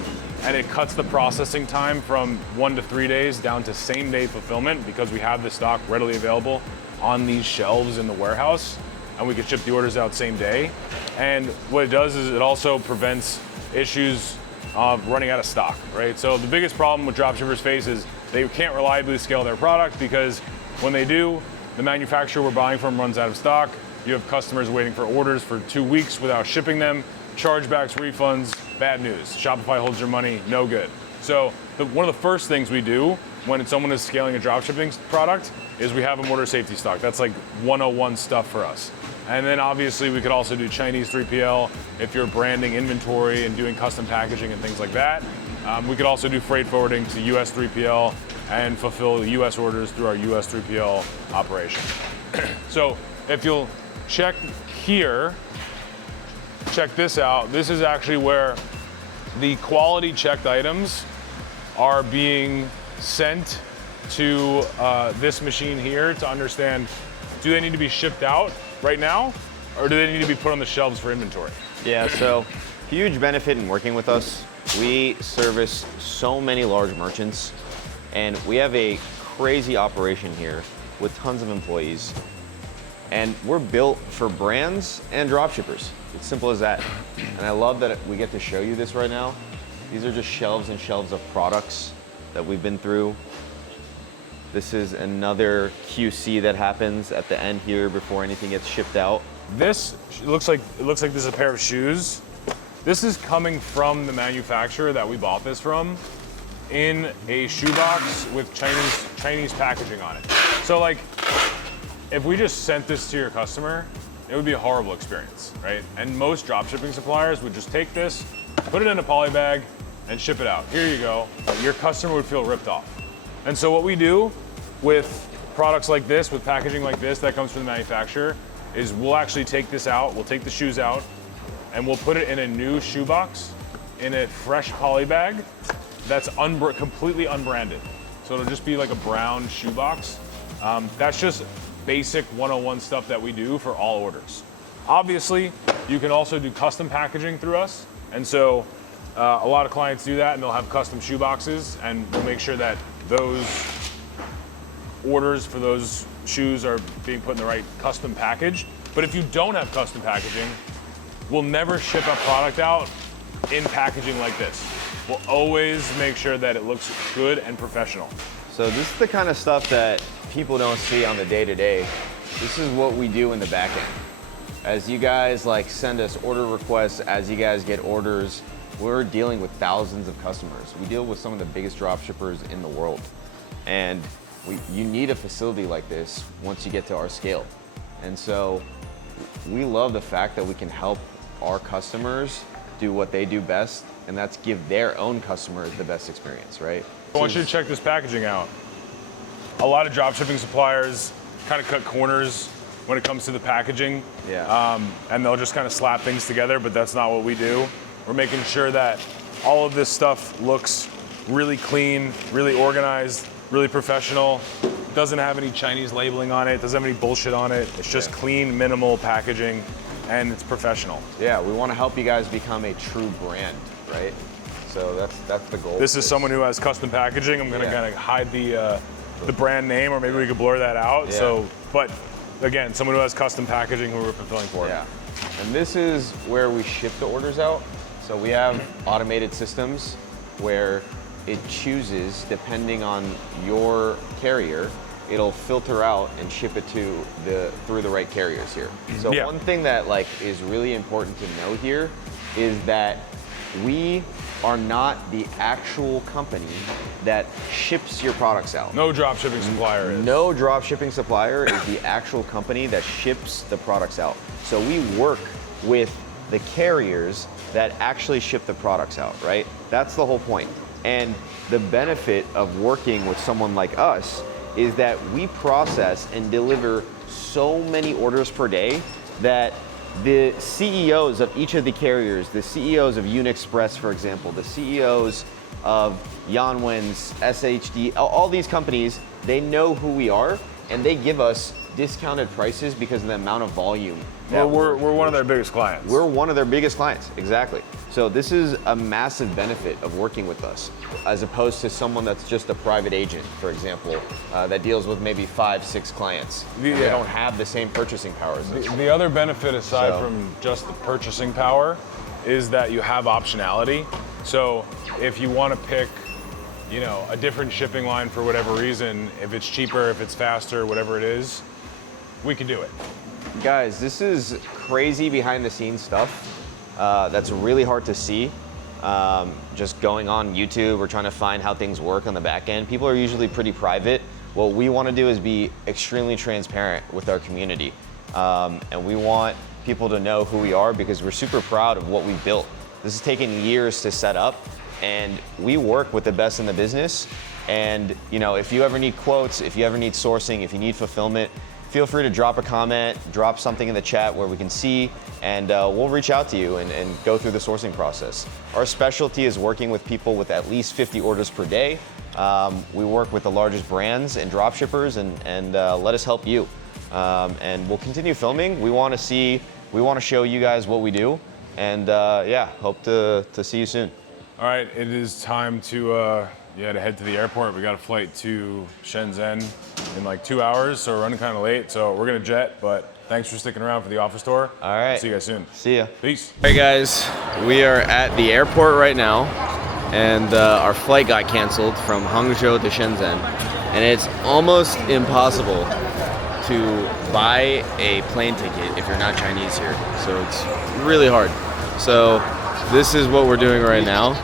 and it cuts the processing time from 1 to 3 days down to same day fulfillment because we have the stock readily available on these shelves in the warehouse, and we can ship the orders out same day. And what it does is it also prevents issues of running out of stock, right? So the biggest problem with dropshippers face is they can't reliably scale their product because when they do, the manufacturer we're buying from runs out of stock. You have customers waiting for orders for 2 weeks without shipping them, chargebacks, refunds, bad news. Shopify holds your money, no good. So one of the first things we do when someone is scaling a dropshipping product is we have them order safety stock. That's like 101 stuff for us. And then obviously we could also do Chinese 3PL if you're branding inventory and doing custom packaging and things like that. We could also do freight forwarding to US 3PL and fulfill US orders through our US 3PL operation. So if you'll check here, check this out. This is actually where the quality checked items are being sent to this machine here to understand, do they need to be shipped out right now or do they need to be put on the shelves for inventory? Yeah, so huge benefit in working with us. We service so many large merchants and we have a crazy operation here with tons of employees. And we're built for brands and dropshippers. It's simple as that. And I love that we get to show you this right now. These are just shelves and shelves of products that we've been through. This is another QC that happens at the end here before anything gets shipped out. This looks like this is a pair of shoes. This is coming from the manufacturer that we bought this from in a shoebox with Chinese packaging on it. So like, if we just sent this to your customer, it would be a horrible experience, right? And most dropshipping suppliers would just take this, put it in a poly bag, and ship it out. Here you go. Your customer would feel ripped off. And so what we do with products like this, with packaging like this that comes from the manufacturer, is we'll actually take this out, we'll take the shoes out, and we'll put it in a new shoebox in a fresh poly bag that's completely unbranded. So it'll just be like a brown shoebox. That's just basic 101 stuff that we do for all orders. Obviously, you can also do custom packaging through us. And so a lot of clients do that and they'll have custom shoe boxes and we'll make sure that those orders for those shoes are being put in the right custom package. But if you don't have custom packaging, we'll never ship a product out in packaging like this. We'll always make sure that it looks good and professional. So this is the kind of stuff that people don't see on the day-to-day. This is what we do in the back end. As you guys send us order requests, as you guys get orders, we're dealing with thousands of customers. We deal with some of the biggest drop shippers in the world. And you need a facility like this once you get to our scale. And so we love the fact that we can help our customers do what they do best, and that's give their own customers the best experience, right? I want you to check this packaging out. A lot of dropshipping suppliers kind of cut corners when it comes to the packaging. Yeah. And they'll just kind of slap things together, but that's not what we do. We're making sure that all of this stuff looks really clean, really organized, really professional. doesn't have any Chinese labeling on it, doesn't have any bullshit on it. It's just clean, minimal packaging, and it's professional. Yeah, we want to help you guys become a true brand, right? So that's the goal. This is someone who has custom packaging. I'm gonna kind of hide the brand name, or maybe we could blur that out. Yeah. So, but again, someone who has custom packaging who we're fulfilling for. Yeah, and this is where we ship the orders out. So we have automated systems where it chooses, depending on your carrier, it'll filter out and ship it to through the right carriers here. So one thing that like is really important to know here is that we are not the actual company that ships your products out. No dropshipping supplier is. No dropshipping supplier is the actual company that ships the products out. So we work with the carriers that actually ship the products out, right? That's the whole point. And the benefit of working with someone like us is that we process and deliver so many orders per day that the CEOs of each of the carriers, the CEOs of Unexpress, for example, the CEOs of Yanwen's, SHD, all these companies, they know who we are and they give us discounted prices because of the amount of volume. We're one of their biggest clients. We're one of their biggest clients, exactly. So this is a massive benefit of working with us, as opposed to someone that's just a private agent, for example, that deals with maybe 5-6 clients. They don't have the same purchasing power as us. The other benefit, aside from just the purchasing power, is that you have optionality. So if you want to pick, a different shipping line for whatever reason, if it's cheaper, if it's faster, whatever it is, we can do it. Guys, this is crazy behind the scenes stuff that's really hard to see. Just going on YouTube or trying to find how things work on the back end. People are usually pretty private. What we want to do is be extremely transparent with our community. And we want people to know who we are because we're super proud of what we've built. This has taken years to set up, and we work with the best in the business. And if you ever need quotes, if you ever need sourcing, if you need fulfillment, feel free to drop a comment, drop something in the chat where we can see, and we'll reach out to you and go through the sourcing process. Our specialty is working with people with at least 50 orders per day. We work with the largest brands and dropshippers, and let us help you. And we'll continue filming. We want to show you guys what we do, and hope to see you soon. All right, it is time to head to the airport. We got a flight to Shenzhen in like 2 hours, so we're running kind of late. So we're gonna jet, but thanks for sticking around for the office tour. All right. See you guys soon. See ya. Peace. Hey guys, we are at the airport right now, and our flight got canceled from Hangzhou to Shenzhen, and it's almost impossible to buy a plane ticket if you're not Chinese here. So it's really hard. So this is what we're doing right now,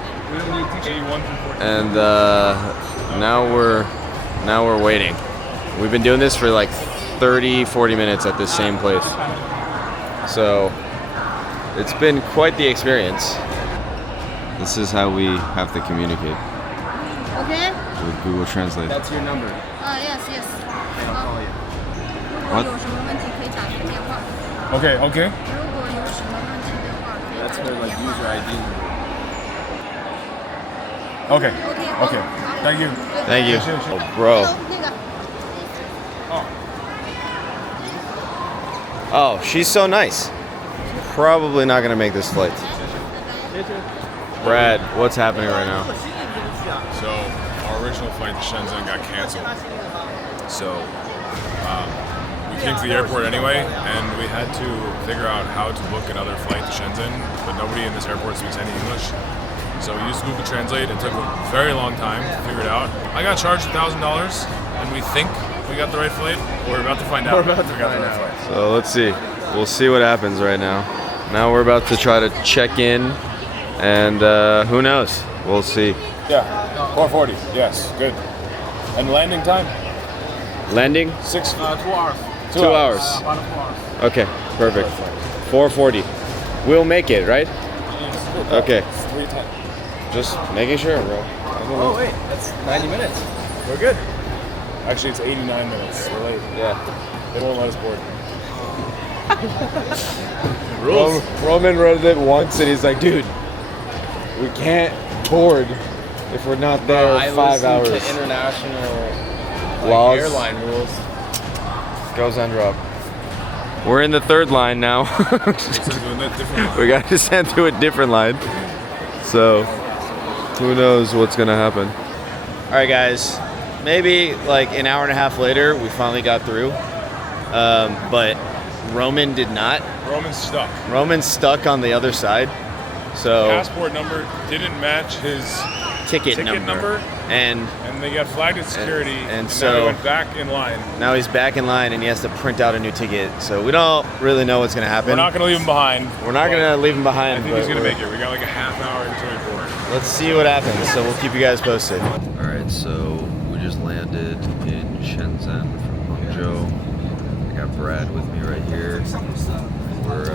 and now we're waiting. We've been doing this for like 30-40 minutes at this same place. So it's been quite the experience. This is how we have to communicate. Okay. With Google Translate. That's your number. Yes. I'll call you. 如果有什么问题可以打这个电话。 Okay. 如果有什么问题的话，可以打 That's 这 her 个 like 电话。 user ID. Okay. Thank you. Thank you. Oh, bro. 那个。 Oh, she's so nice. Probably not gonna make this flight. Brad, what's happening right now? So our original flight to Shenzhen got canceled. So we came to the airport anyway, and we had to figure out how to book another flight to Shenzhen, but nobody in this airport speaks any English. So we used Google Translate. It took a very long time to figure it out. I got charged $1,000, and we think we got the right flight. We're about to find out. So let's see. We'll see what happens right now. Now we're about to try to check in, and who knows? We'll see. Yeah, 4:40. Yes, good. And landing time? Landing? 2 hours. 2 hours. Okay, perfect. 4:40. We'll make it, right? Okay. 3:10. Just making sure, bro. Oh wait, that's 90 minutes. We're good. Actually, it's 89 minutes. We're late. Yeah. They won't let us board. Rules. Roman wrote it once, and he's like, dude, we can't board if we're not there 5 hours. To international laws. Airline rules. Go Zendrop. We're in the third line now. We got to send to a different line. So, who knows what's gonna happen. All right, guys. Maybe like an hour and a half later, we finally got through. But Roman did not. Roman's stuck on the other side. So Passport number didn't match his ticket number. And they got flagged at security. And so now he went back in line. Now he's back in line and he has to print out a new ticket. So we don't really know what's gonna happen. We're not gonna leave him behind. We're not gonna leave him behind. I think he's gonna make it. We got like a half hour until we board. Let's see what happens. So we'll keep you guys posted. All right, so we just landed in Shenzhen from Hangzhou. I got Brad with me right here. We're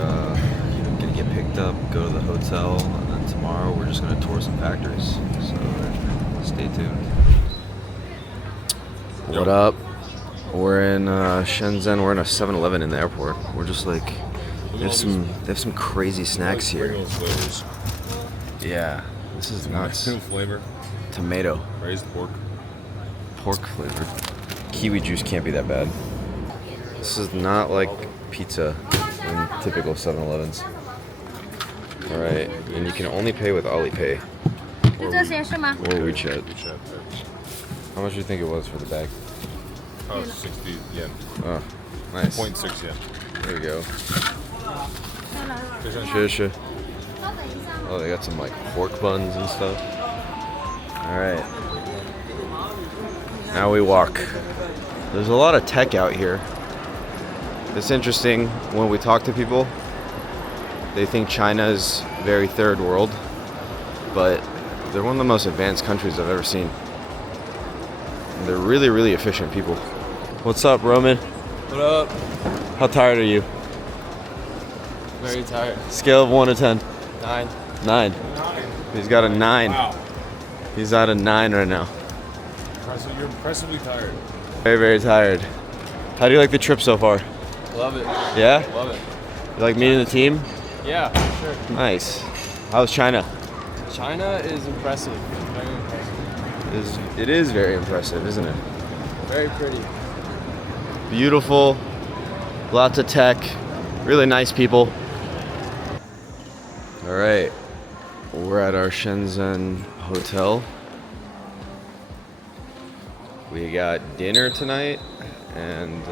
gonna get picked up, go to the hotel, and then tomorrow we're just gonna tour some factories. So stay tuned. What up? We're in Shenzhen. We're in a 7-Eleven in the airport. We're just like, they have some crazy snacks here. Yeah, this is nuts. Flavor. Tomato. Braised pork. Pork flavored. Kiwi juice can't be that bad. This is not like pizza in typical 7-Elevens. All right, and you can only pay with Alipay or WeChat. How much do you think it was for the bag? Oh, 60 yen. Oh, nice. 0.6 yen. There we go. Sure. Oh, they got some like pork buns and stuff. All right. Now we walk. There's a lot of tech out here. It's interesting when we talk to people. They think China is very third world, but they're one of the most advanced countries I've ever seen. And they're really, really efficient people. What's up, Roman? What up? How tired are you? Very tired. Scale of 1 to 10. 9. 9. He's got a 9. Wow. He's at a 9 right now. You're impressively tired. Very, very tired. How do you like the trip so far? Love it. Yeah? Love it. You like meeting the team? Yeah, sure. Nice. How's China? China is impressive. Very impressive. It is very impressive, isn't it? Very pretty. Beautiful. Lots of tech. Really nice people. All right. We're at our Shenzhen hotel. We got dinner tonight and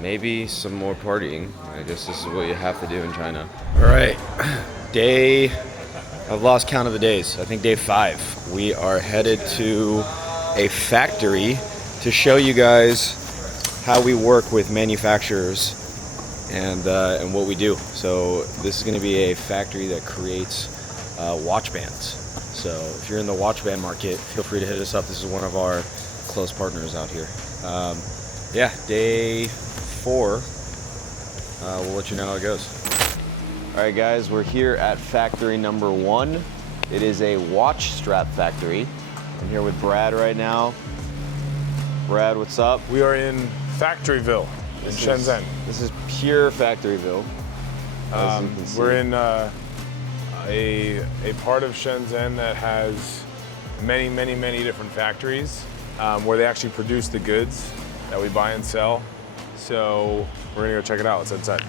maybe some more partying. I guess this is what you have to do in China. All right, I've lost count of the days. I think day 5. We are headed to a factory to show you guys how we work with manufacturers and what we do. So this is going to be a factory that creates watch bands. So if you're in the watch band market, feel free to hit us up. This is one of our close partners out here. Yeah, day 4. We'll let you know how it goes. All right, guys, we're here at factory number 1. It is a watch strap factory. I'm here with Brad right now. Brad, what's up? We are in Factoryville in Shenzhen. This is pure Factoryville. We're in a part of Shenzhen that has many different factories where they actually produce the goods that we buy and sell. So we're gonna go check it out. Let's head inside.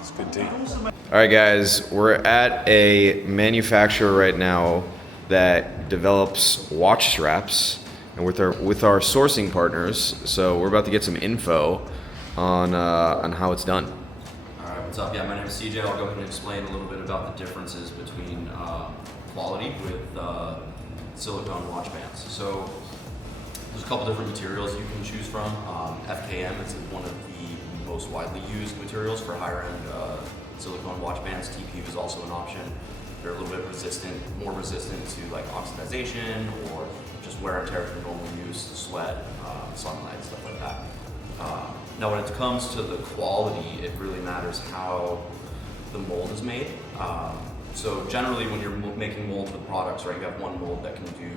It's good tea. All right, guys, we're at a manufacturer right now that develops watch straps, and with our sourcing partners. So we're about to get some info on how it's done. All right, what's up? Yeah, my name is CJ. I'll go ahead and explain a little bit about the differences between quality with silicone watch bands. So there's a couple different materials you can choose from. FKM is one of the most widely used materials for higher end silicone watch bands. TPU is also an option. They're a little bit more resistant to like oxidization or just wear and tear from normal use, sweat, sunlight, stuff like that. Now when it comes to the quality, it really matters how the mold is made. So generally when you're making molds with products, right, you have one mold that can do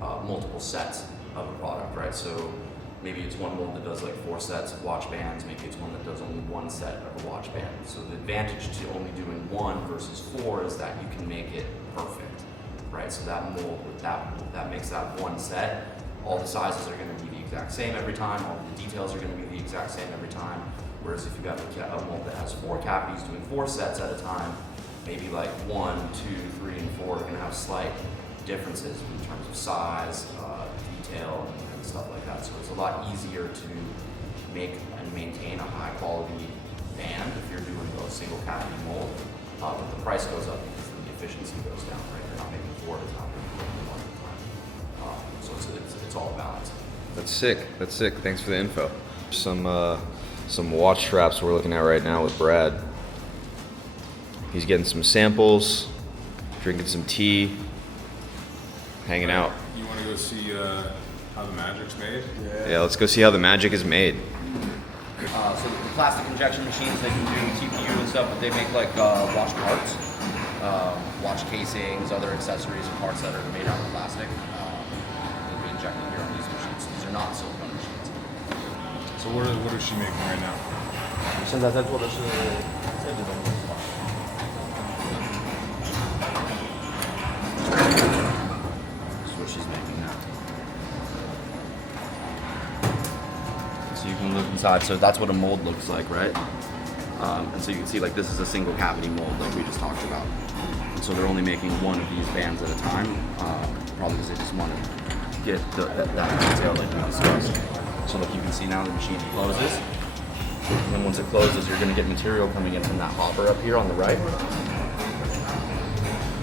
multiple sets of a product, right? So maybe it's one mold that does like 4 sets of watch bands, maybe it's one that does only 1 set of a watch band. So the advantage to only doing 1 versus 4 is that you can make it perfect, right? So that mold, that makes that one set. All the sizes are going to be the exact same every time. All the details are going to be the exact same every time. Whereas if you have a mold that has 4 cavities doing 4 sets at a time, maybe like 1, 2, 3, and 4 are going to have slight differences in terms of size, detail, and stuff like that. So it's a lot easier to make and maintain a high quality band if you're doing a single cavity mold. But the price goes up because the efficiency goes down, right? You're not making 4 at a time, you're making 1 at a time. So it's all balance. That's sick. That's sick. Thanks for the info. Some watch straps we're looking at right now with Brad. He's getting some samples, drinking some tea, hanging out. You want to go see how the magic's made? Yeah, let's go see how the magic is made. So the plastic injection machines, they can do TPU and stuff, but they make like watch parts, watch casings, other accessories and parts that are made out of plastic. They'll be injected here on these machines. These are not silicone machines. So what is she making right now? 现在在做的是这个东西。That's what she's making now. So you can look inside. So that's what a mold looks like, right? And so you can see like this is a single cavity mold like we just talked about. And so they're only making 1 of these bands at a time, probably because they just want to get that detail like we discussed. So like you can see now the machine closes. And then once it closes, you're going to get material coming in from that hopper up here on the right.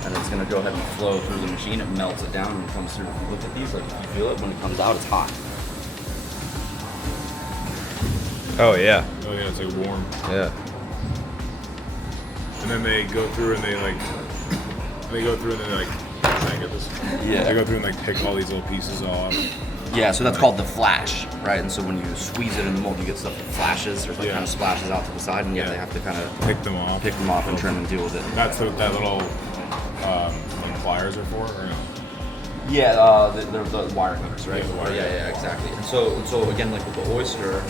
And it's going to go ahead and flow through the machine. It melts it down and it comes through. If you look at these, like if you feel it, when it comes out, it's hot. Oh yeah. Oh yeah, it's like warm. Yeah. And then they go through and they like, can I get this? Yeah. They go through and like pick all these little pieces all out. Yeah, so that's called the flash, right? And so when you squeeze it in the mold, you get stuff that flashes or like kind of splashes out to the side, and they have to kind of pick them off and trim and deal with it. That's what that little like pliers are for, or no? Yeah, they're the wire cutters, right? Yeah, the wire yeah, exactly. And so again, like with the oyster,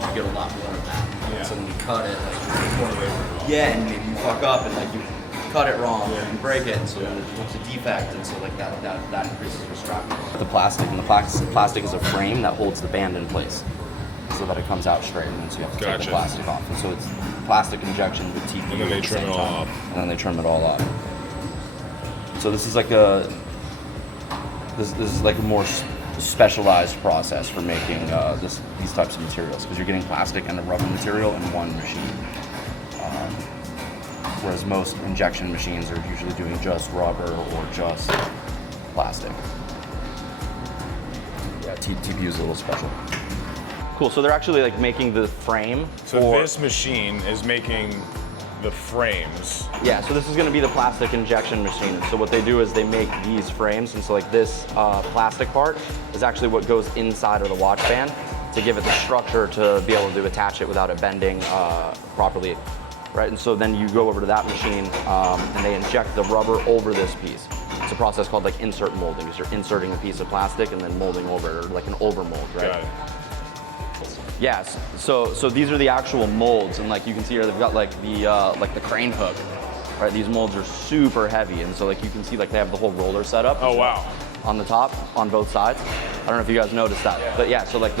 you get a lot more of that. Yeah. So when you cut it, and maybe you fuck up and like you cut it wrong and break it, and so it's a defect, and so like that increases your strap. The plastic, and the plastic is a frame that holds the band in place, so that it comes out straight, and so you have to take the plastic off. And so it's plastic injection with TPU. And then they trim it all up. And then they trim it all up. So this is like this is like a more specialized process for making these types of materials, because you're getting plastic and a rubber material in one machine. Whereas most injection machines are usually doing just rubber or just plastic. Yeah, TPU is a little special. Cool, so they're actually like making the frame. So this machine is making the frames. Yeah, so this is going to be the plastic injection machine. So what they do is they make these frames, and so like this plastic part is actually what goes inside of the watch band to give it the structure to be able to attach it without it bending properly. Right, and so then you go over to that machine and they inject the rubber over this piece. It's a process called like insert molding, because you're inserting a piece of plastic and then molding over it, or like an over mold, right? Got it. Yes. So these are the actual molds, and like you can see here, they've got like the crane hook. Right, these molds are super heavy, and so like you can see like they have the whole roller set up. Oh wow. On the top, on both sides. I don't know if you guys noticed that, but yeah. So like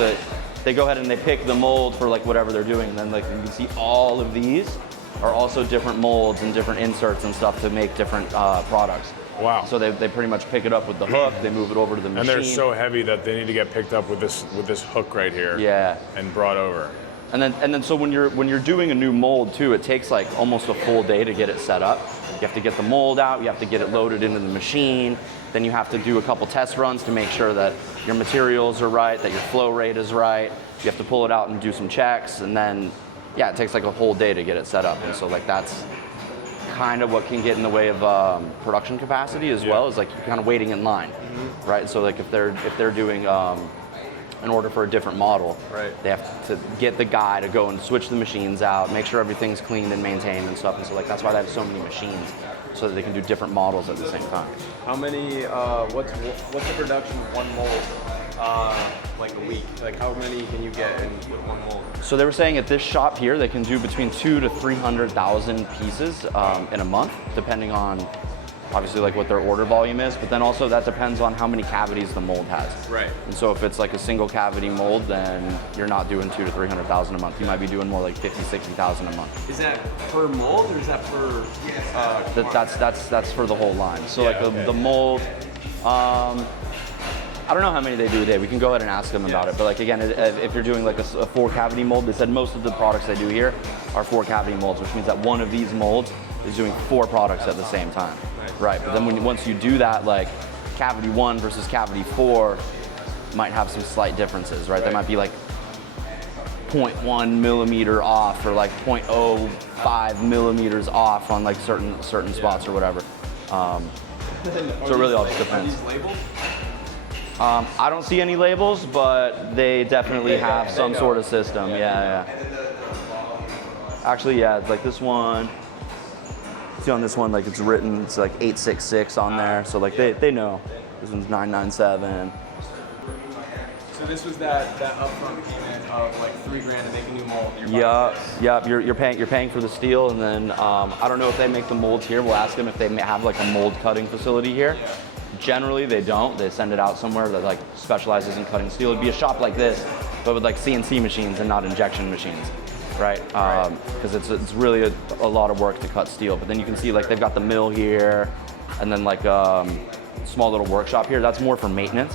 they go ahead and they pick the mold for like whatever they're doing, and then like you can see all of these are also different molds and different inserts and stuff to make different products. Wow. So they pretty much pick it up with the hook, they move it over to the machine. And they're so heavy that they need to get picked up with this hook right here. Yeah. And brought over. And then so when you're doing a new mold too, it takes like almost a full day to get it set up. You have to get the mold out, you have to get it loaded into the machine, then you have to do a couple test runs to make sure that your materials are right, that your flow rate is right. You have to pull it out and do some checks, and then yeah, it takes like a whole day to get it set up. And so like that's kind of what can get in the way of production capacity as well, is like you're kind of waiting in line, right? So like if they're doing an order for a different model, they have to get the guy to go and switch the machines out, make sure everything's cleaned and maintained and stuff. And so like that's why they have so many machines, so that they can do different models at the same time. How many? What's the production of one mold? Like a week? Like how many can you get in with one mold? So they were saying at this shop here, they can do between 200,000 to 300,000 pieces in a month, depending on obviously like what their order volume is, but then also that depends on how many cavities the mold has. Right. And so if it's like a single cavity mold, then you're not doing 200,000 to 300,000 a month. You might be doing more like 50,000, 60,000 a month. Is that per mold or is that per? That's for the whole line. So like the mold, I don't know how many they do a day. We can go ahead and ask them about it. But like again, if you're doing like a 4-cavity mold, they said most of the products they do here are 4-cavity molds, which means that one of these molds is doing 4 products at the same time. Nice. Right. But then once you do that, like cavity 1 versus cavity 4 might have some slight differences, right? They might be like 0.1 millimeter off or like 0.05 millimeters off on like certain spots or whatever. So it really all just depends. Are these labeled? I don't see any labels, but they definitely have some sort of system. Yeah. Actually, yeah, like this one. See on this one, like it's written, it's like 866 on there. So like they know. This one's 997. So this was that upfront payment of like $3,000 to make a new mold. Yep. You're paying for the steel, and then I don't know if they make the molds here. We'll ask them if they have like a mold cutting facility here. Generally, they don't. They send it out somewhere that like specializes in cutting steel. It'd be a shop like this, but with like CNC machines and not injection machines, right? Because it's really a lot of work to cut steel. But then you can see like they've got the mill here, and then like small little workshop here. That's more for maintenance.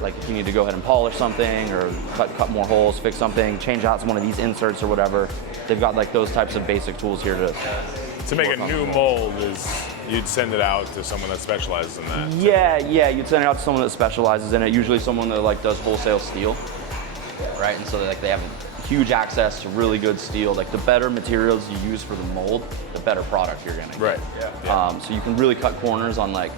Like if you need to go ahead and polish something or cut more holes, fix something, change out one of these inserts or whatever. They've got like those types of basic tools here to make a new mold is you'd send it out to someone that specializes in that. Yeah, you'd send it out to someone that specializes in it. Usually someone that like does wholesale steel, right? And so they have huge access to really good steel. Like the better materials you use for the mold, the better product you're gonna get. Right. Yeah. So you can really cut corners on like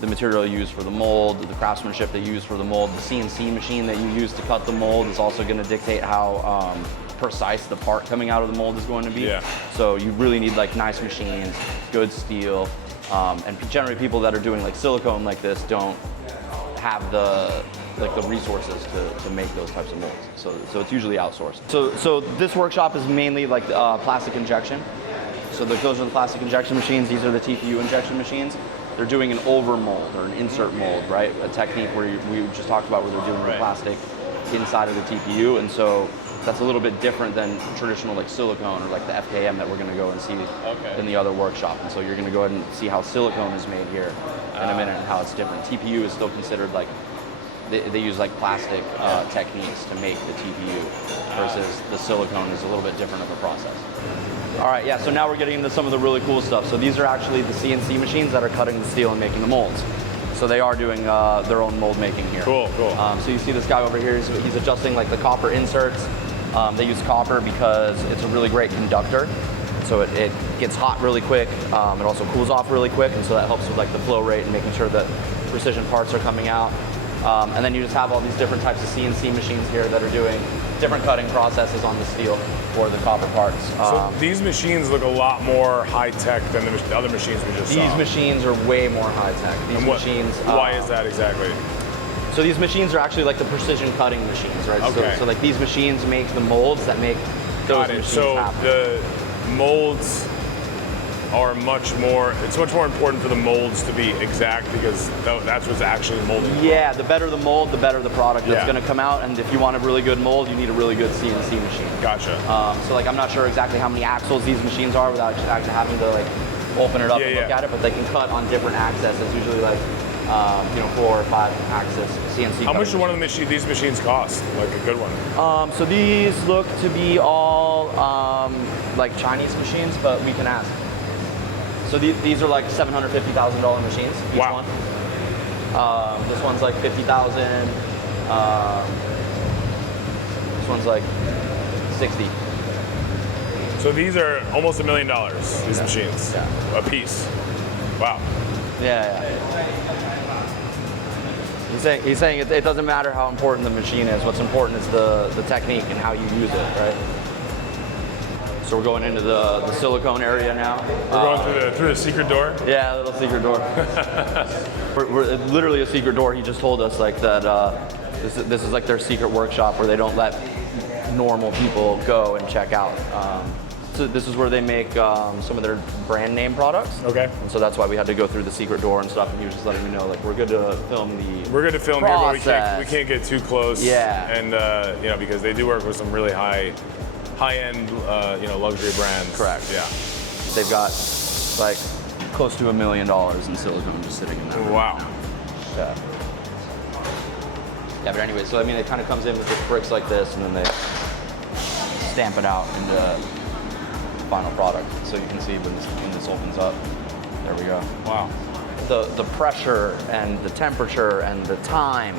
the material you use for the mold, the craftsmanship that you use for the mold, the CNC machine that you use to cut the mold is also going to dictate how precise the part coming out of the mold is going to be. Yeah. So you really need like nice machines, good steel, and generally people that are doing like silicone like this don't have the resources to make those types of molds. So it's usually outsourced. So this workshop is mainly like plastic injection. So those are the plastic injection machines. These are the TPU injection machines. They're doing an over mold or an insert mold, right? A technique where we just talked about where they're doing the plastic inside of the TPU, and so that's a little bit different than traditional like silicone or like the FKM that we're going to go and see in the other workshop. And so you're going to go ahead and see how silicone is made here in a minute and how it's different. TPU is still considered like they use like plastic techniques to make the TPU versus the silicone is a little bit different of a process. All right, yeah, so now we're getting into some of the really cool stuff. So these are actually the CNC machines that are cutting the steel and making the molds. So they are doing their own mold making here. Cool. So you see this guy over here, he's adjusting like the copper inserts. They use copper because it's a really great conductor. So it gets hot really quick. It also cools off really quick, and so that helps with like the flow rate and making sure that precision parts are coming out. And then you just have all these different types of CNC machines here that are doing different cutting processes on the steel or the copper parts. So these machines look a lot more high-tech than the other machines we just saw. These machines are way more high-tech. Why is that exactly? So these machines are actually like the precision cutting machines, right? Okay. So like these machines make the molds that make those machines happen. The molds are it's much more important for the molds to be exact because that's what's actually molding. Yeah, the better the mold, the better the product that's going to come out. And if you want a really good mold, you need a really good CNC machine. Gotcha. So like I'm not sure exactly how many axles these machines are without actually having to like open it up and look at it, but they can cut on different axes. It's usually like 4 or 5 axis CNC. How much do one of these machines cost? Like a good one? So these look to be all like Chinese machines, but we can ask. So these are like $750,000 machines, each one. This one's like $50,000. This one's like $60,000. So these are almost $1 million, these machines, a piece. Wow. Yeah. He's saying it doesn't matter how important the machine is. What's important is the technique and how you use it, right? So we're going into the silicone area now. We're going through the secret door? Yeah, a little secret door. we're literally a secret door. He just told us like that this is like their secret workshop where they don't let normal people go and check out. this is where they make some of their brand name products. Okay. And so that's why we had to go through the secret door and stuff. And he was just letting me know, like, we're good to film the. We're good to film process. here, but we can't get too close. Yeah. And you know, because they do work with some really high-end, you know, luxury brands. Correct. Yeah. They've got like close to $1 million in silicone just sitting in that room. Wow. Yeah. Yeah, but anyway, so I mean, it kind of comes in with just bricks like this, and then they stamp it out into the final product. So you can see when this opens up. There we go. Wow. The pressure and the temperature and the time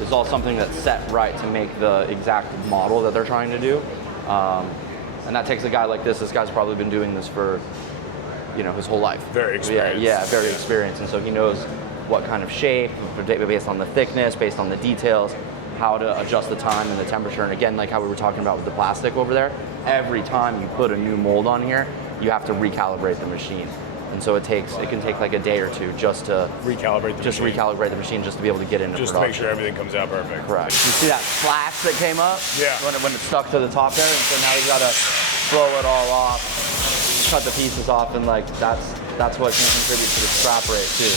is all something that's set right to make the exact model that they're trying to do. And that takes a guy like this. This guy's probably been doing this for, you know, his whole life. Very experienced. Yeah, very experienced. And so he knows what kind of shape, based on the thickness, based on the details, how to adjust the time and the temperature. And again, like how we were talking about with the plastic over there, every time you put a new mold on here, you have to recalibrate the machine. And so it can take like a day or two just to recalibrate the machine just to be able to get into just production. to make sure everything comes out perfect. Correct. You see that flash that came up? Yeah. When it stuck to the top there, and so now you gotta blow it all off, cut the pieces off, and like that's what can contribute to the scrap rate too.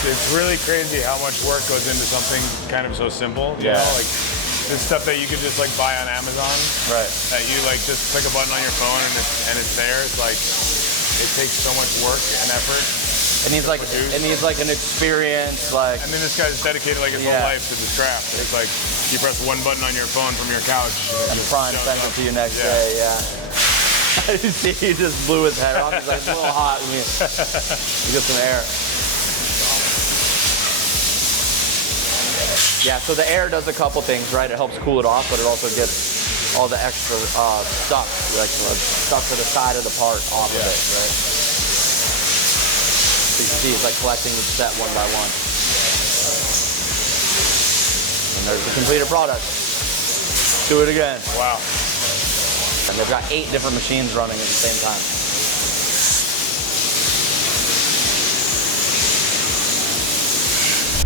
It's really crazy how much work goes into something kind of so simple. You know, like this stuff that you could just like buy on Amazon. Right. That you like just click a button on your phone and it's there. It's like it takes so much work and effort. It needs like an experience, like. And then this guy's dedicated like his whole life to this craft. It's like you press one button on your phone from your couch and Prime sends it to you next day. Yeah. You see, he just blew his head off. He's like, it's a little hot. You get some air. Yeah, so the air does a couple things, right? It helps cool it off, but it also gets all the extra stuff, like stuff to the side of the part off of it, right? So you can see it's like collecting each set one by one. And there's the completed product. Do it again. Wow. And they've got 8 different machines running at the same time.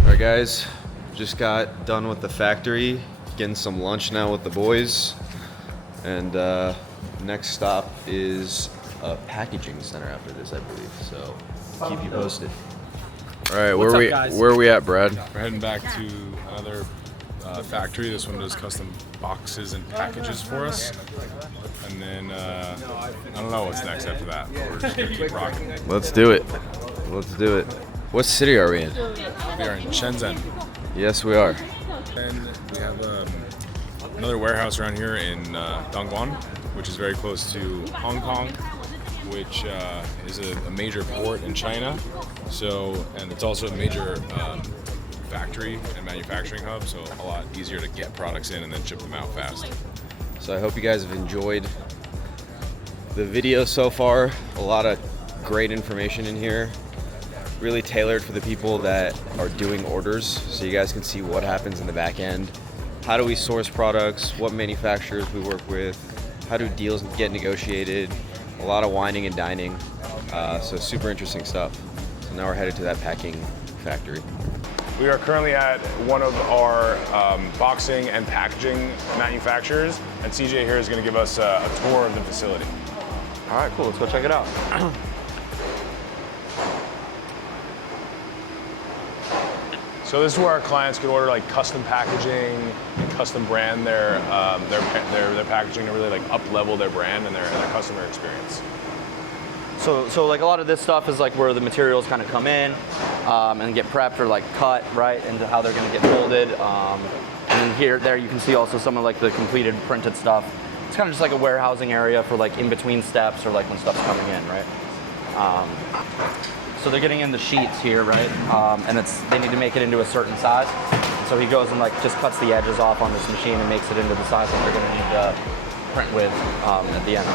All right, guys. Just got done with the factory, getting some lunch now with the boys, and next stop is a packaging center after this, I believe. So keep you posted. All right, where are we at, Brad? We're heading back to another factory. This one does custom boxes and packages for us. And then I don't know what's next after that. But we're just gonna keep rocking. Let's do it. Let's do it. What city are we in? We are in Shenzhen. Yes, we are. And we have another warehouse around here in Dongguan, which is very close to Hong Kong, which is a major port in China. So, and it's also a major factory and manufacturing hub, so a lot easier to get products in and then ship them out fast. So I hope you guys have enjoyed the video so far. A lot of great information in here. Really tailored for the people that are doing orders, so you guys can see what happens in the back end. How do we source products? What manufacturers we work with? How do deals get negotiated? A lot of whining and dining. So super interesting stuff. So now we're headed to that packing factory. We are currently at one of our boxing and packaging manufacturers, and CJ here is going to give us a tour of the facility. All right, cool. Let's go check it out. So this is where our clients can order like custom packaging and custom brand their packaging to really like up level their brand and their customer experience. So like a lot of this stuff is like where the materials kind of come in and get prepped or like cut right into how they're going to get molded. And then there you can see also some of like the completed printed stuff. It's kind of just like a warehousing area for like in between steps or like when stuff's coming in, right? So they're getting in the sheets here, right? And they need to make it into a certain size. So he goes and like just cuts the edges off on this machine and makes it into the size that they're going to need to print with at the end.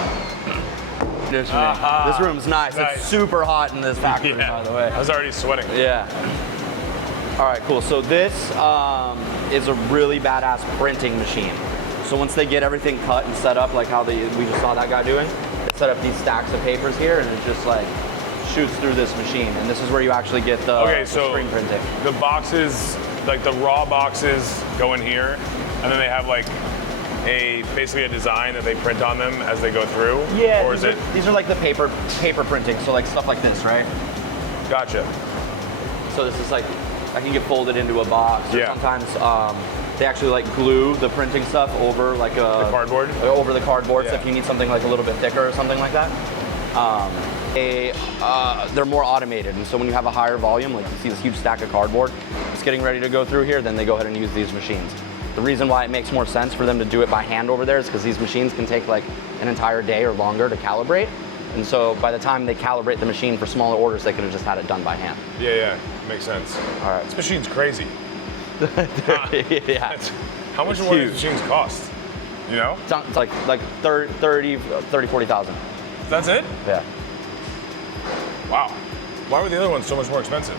This room's nice. It's super hot in this factory, by the way. I was already sweating. Yeah. All right, cool. So this is a really badass printing machine. So once they get everything cut and set up, like how we just saw that guy doing, they set up these stacks of papers here, and it just like shoots through this machine. And this is where you actually get the screen printing. The boxes, like the raw boxes, go in here, and then they have like basically a design that they print on them as they go through? Yeah, Or is it? these are like the paper printing, so like stuff like this, right? Gotcha. So this is like, I can get folded into a box. Or Yeah. sometimes they actually like glue the printing stuff over like a The cardboard? Over the cardboard. Yeah. So if you need something like a little bit thicker or something like that. They're more automated, and so when you have a higher volume, like you see this huge stack of cardboard, it's getting ready to go through here, then they go ahead and use these machines. The reason why it makes more sense for them to do it by hand over there is because these machines can take like an entire day or longer to calibrate. And so by the time they calibrate the machine for smaller orders, they could have just had it done by hand. Yeah, makes sense. All right. This machine's crazy. Yeah. How much do one of these machines cost? You know? It's like 30, 40,000. That's it? Yeah. Wow. Why were the other ones so much more expensive?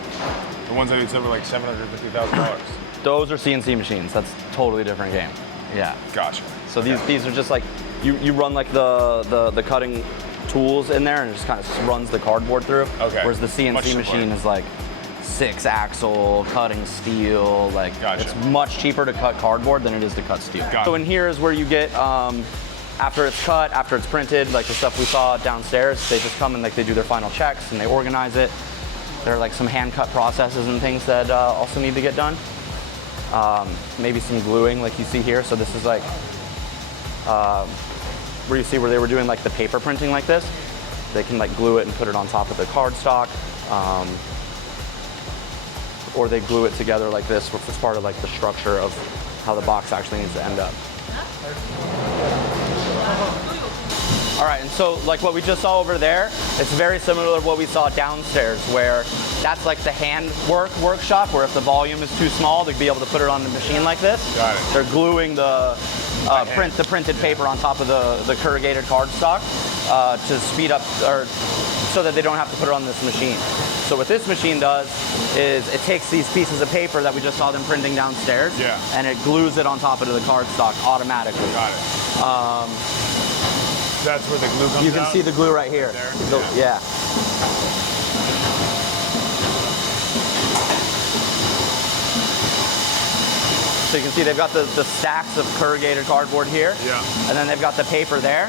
The ones that you said were like $750,000. Those are CNC machines. That's a totally different game. Yeah. Gotcha. So these are just like, you run like the cutting tools in there and it just kind of runs the cardboard through. Okay. Whereas the CNC machine is like 6-axle cutting steel. Like it's much cheaper to cut cardboard than it is to cut steel. So in here is where you get, after it's cut, after it's printed, like the stuff we saw downstairs, they just come and like they do their final checks and they organize it. There are like some hand cut processes and things that also need to get done. Maybe some gluing like you see here. So this is like where you see where they were doing like the paper printing like this. They can like glue it and put it on top of the cardstock. Or they glue it together like this, which is part of like the structure of how the box actually needs to end up. All right, and so like what we just saw over there, it's very similar to what we saw downstairs, where that's like the workshop, where if the volume is too small, they'd be able to put it on the machine like this. Got it. They're gluing the printed paper on top of the corrugated cardstock to speed up, or so that they don't have to put it on this machine. So what this machine does is it takes these pieces of paper that we just saw them printing downstairs, and it glues it on top of the cardstock automatically. Got it. That's where the glue comes out? You can see the glue right here. Yeah. So you can see they've got the stacks of corrugated cardboard here. Yeah. And then they've got the paper there.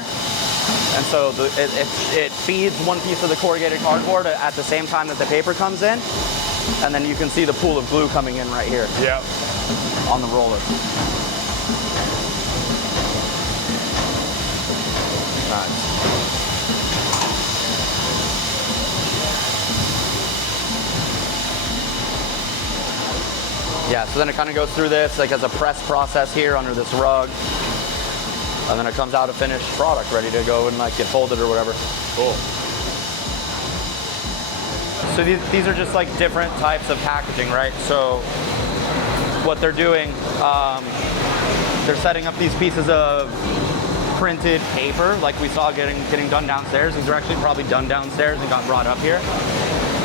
And so it feeds one piece of the corrugated cardboard at the same time that the paper comes in. And then you can see the pool of glue coming in right here. Yeah. On the roller. Nice. Yeah, so then it kind of goes through this like as a press process here under this rug. And then it comes out a finished product ready to go and like get folded or whatever. Cool. So these are just like different types of packaging, right? So what they're doing, they're setting up these pieces of printed paper like we saw getting done downstairs. These are actually probably done downstairs and got brought up here.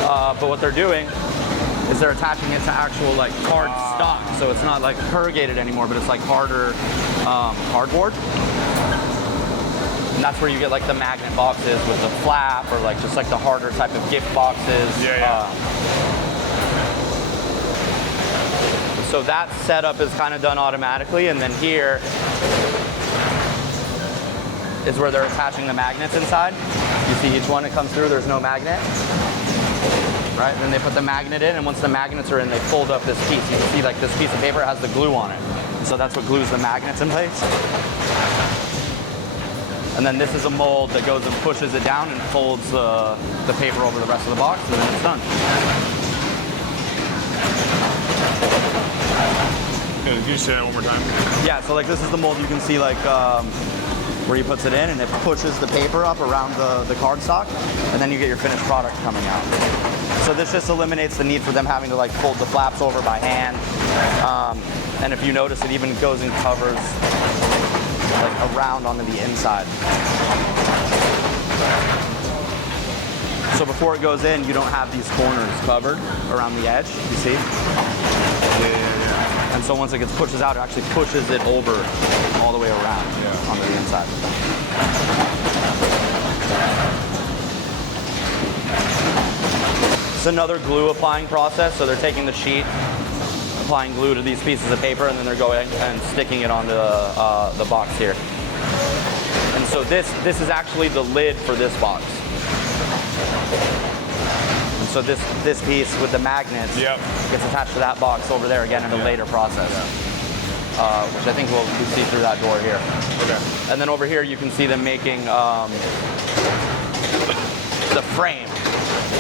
But what they're doing is they're attaching it to actual like card stock. So it's not like corrugated anymore, but it's like harder cardboard. And that's where you get like the magnet boxes with the flap, or like just like the harder type of gift boxes. So that setup is kind of done automatically, and then here is where they're attaching the magnets inside. You see each one that comes through, there's no magnet. Right, and then they put the magnet in, and once the magnets are in, they fold up this piece. You can see like this piece of paper has the glue on it. So that's what glues the magnets in place. And then this is a mold that goes and pushes it down and folds the paper over the rest of the box, and then it's done. Can you say that one more time? Yeah, so like this is the mold you can see like where he puts it in, and it pushes the paper up around the cardstock, and then you get your finished product coming out. So this just eliminates the need for them having to like fold the flaps over by hand. And if you notice, it even goes and covers like around onto the inside. So before it goes in, you don't have these corners covered around the edge, you see? And so once it gets pushes out, it actually pushes it over all the way around onto the inside. It's another glue applying process. So they're taking the sheet, applying glue to these pieces of paper, and then they're going and sticking it onto the box here. And so this is actually the lid for this box. And so this piece with the magnets gets attached to that box over there again in a later process. Which I think we'll see through that door here. Okay. And then over here you can see them making the frame.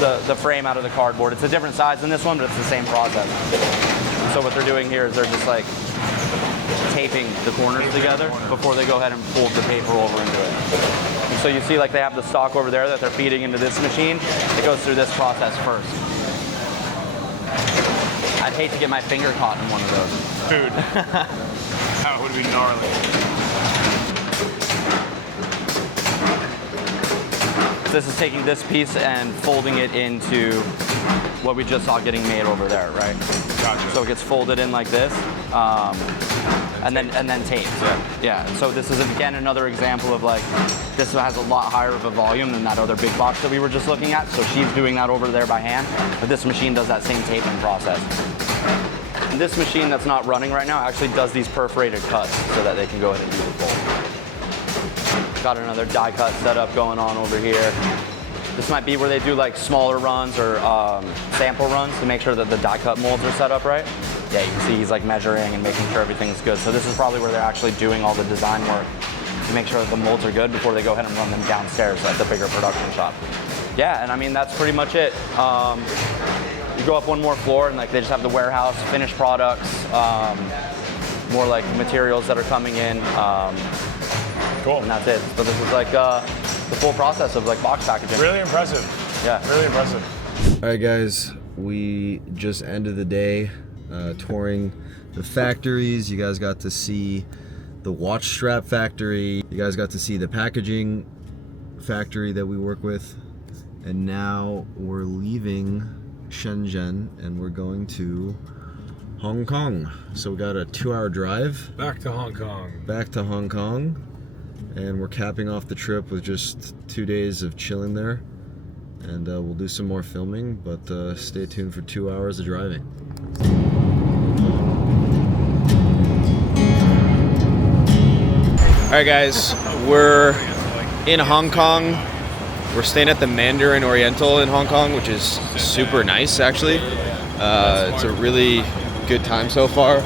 The frame out of the cardboard. It's a different size than this one, but it's the same process. And so what they're doing here is they're just like taping the corners together before they go ahead and fold the paper over into it. And so you see like they have the stock over there that they're feeding into this machine. It goes through this process first. I'd hate to get my finger caught in one of those. Dude, that would be gnarly. This is taking this piece and folding it into what we just saw getting made over there, right? Gotcha. So it gets folded in like this, and then taped. Yeah. So this is again another example of like this has a lot higher of a volume than that other big box that we were just looking at. So she's doing that over there by hand, but this machine does that same taping process. And this machine that's not running right now actually does these perforated cuts so that they can go ahead and do the fold. Got another die cut setup going on over here. This might be where they do like smaller runs or sample runs to make sure that the die cut molds are set up right. Yeah, you can see he's like measuring and making sure everything's good. So this is probably where they're actually doing all the design work to make sure that the molds are good before they go ahead and run them downstairs at the bigger production shop. Yeah, and I mean, that's pretty much it. You go up one more floor and like they just have the warehouse, finished products, more like materials that are coming in. Cool. And that's it. So this is like the full process of like box packaging. Really impressive. Yeah. Really impressive. All right, guys, we just ended the day touring the factories. You guys got to see the watch strap factory. You guys got to see the packaging factory that we work with. And now we're leaving Shenzhen and we're going to Hong Kong. So we got a 2-hour drive. Back to Hong Kong. Back to Hong Kong. And we're capping off the trip with just 2 days of chilling there. And we'll do some more filming, but stay tuned for 2 hours of driving. All right, guys, we're in Hong Kong. We're staying at the Mandarin Oriental in Hong Kong, which is super nice, actually. It's a really good time so far.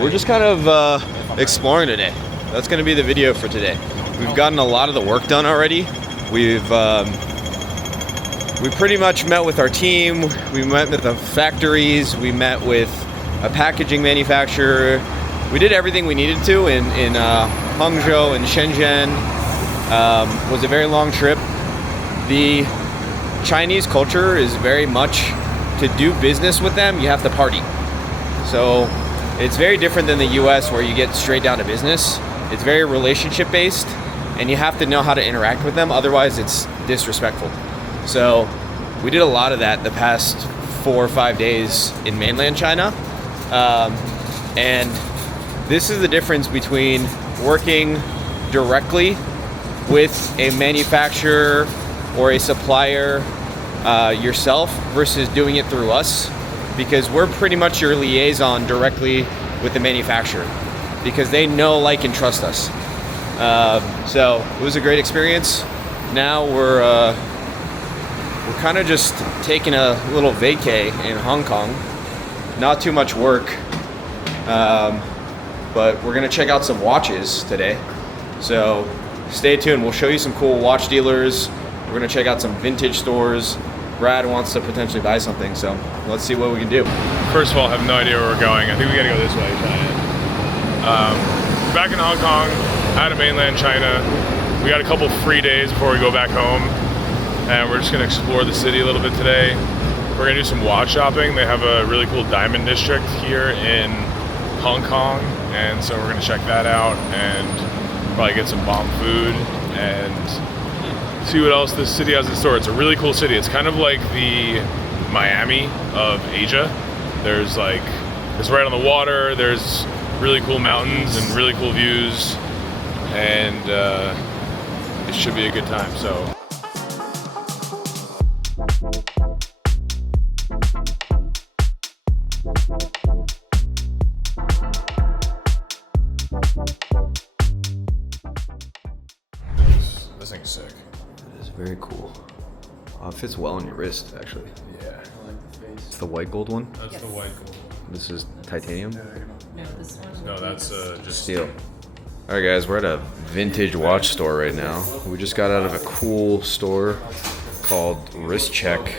We're just kind of exploring today. That's going to be the video for today. We've gotten a lot of the work done already. We pretty much met with our team. We met with the factories. We met with a packaging manufacturer. We did everything we needed to in Hangzhou and Shenzhen. It was a very long trip. The Chinese culture is very much, to do business with them, you have to party. So it's very different than the US where you get straight down to business. It's very relationship based and you have to know how to interact with them, otherwise it's disrespectful. So we did a lot of that the past 4 or 5 days in mainland China. And this is the difference between working directly with a manufacturer or a supplier yourself versus doing it through us, because we're pretty much your liaison directly with the manufacturer because they know, like, and trust us. So it was a great experience. Now we're kind of just taking a little vacay in Hong Kong. Not too much work, but we're gonna check out some watches today. So stay tuned. We'll show you some cool watch dealers. We're gonna check out some vintage stores. Brad wants to potentially buy something, so let's see what we can do. First of all, I have no idea where we're going. I think we gotta go this way, China. Back in Hong Kong, out of mainland China. We got a couple free days before we go back home, and we're just gonna explore the city a little bit today. We're gonna do some watch shopping. They have a really cool diamond district here in Hong Kong, and so we're gonna check that out and probably get some bomb food and see what else this city has in store. It's a really cool city. It's kind of like the Miami of Asia. There's like, it's right on the water. There's really cool mountains and really cool views, and it should be a good time. So. This thing's sick. It is very cool. It fits well on your wrist, actually. Yeah. I like the face. It's the white gold one. That's the white gold. This is titanium. No, that's just Steel. All right, guys, we're at a vintage watch store right now. We just got out of a cool store called Wrist Check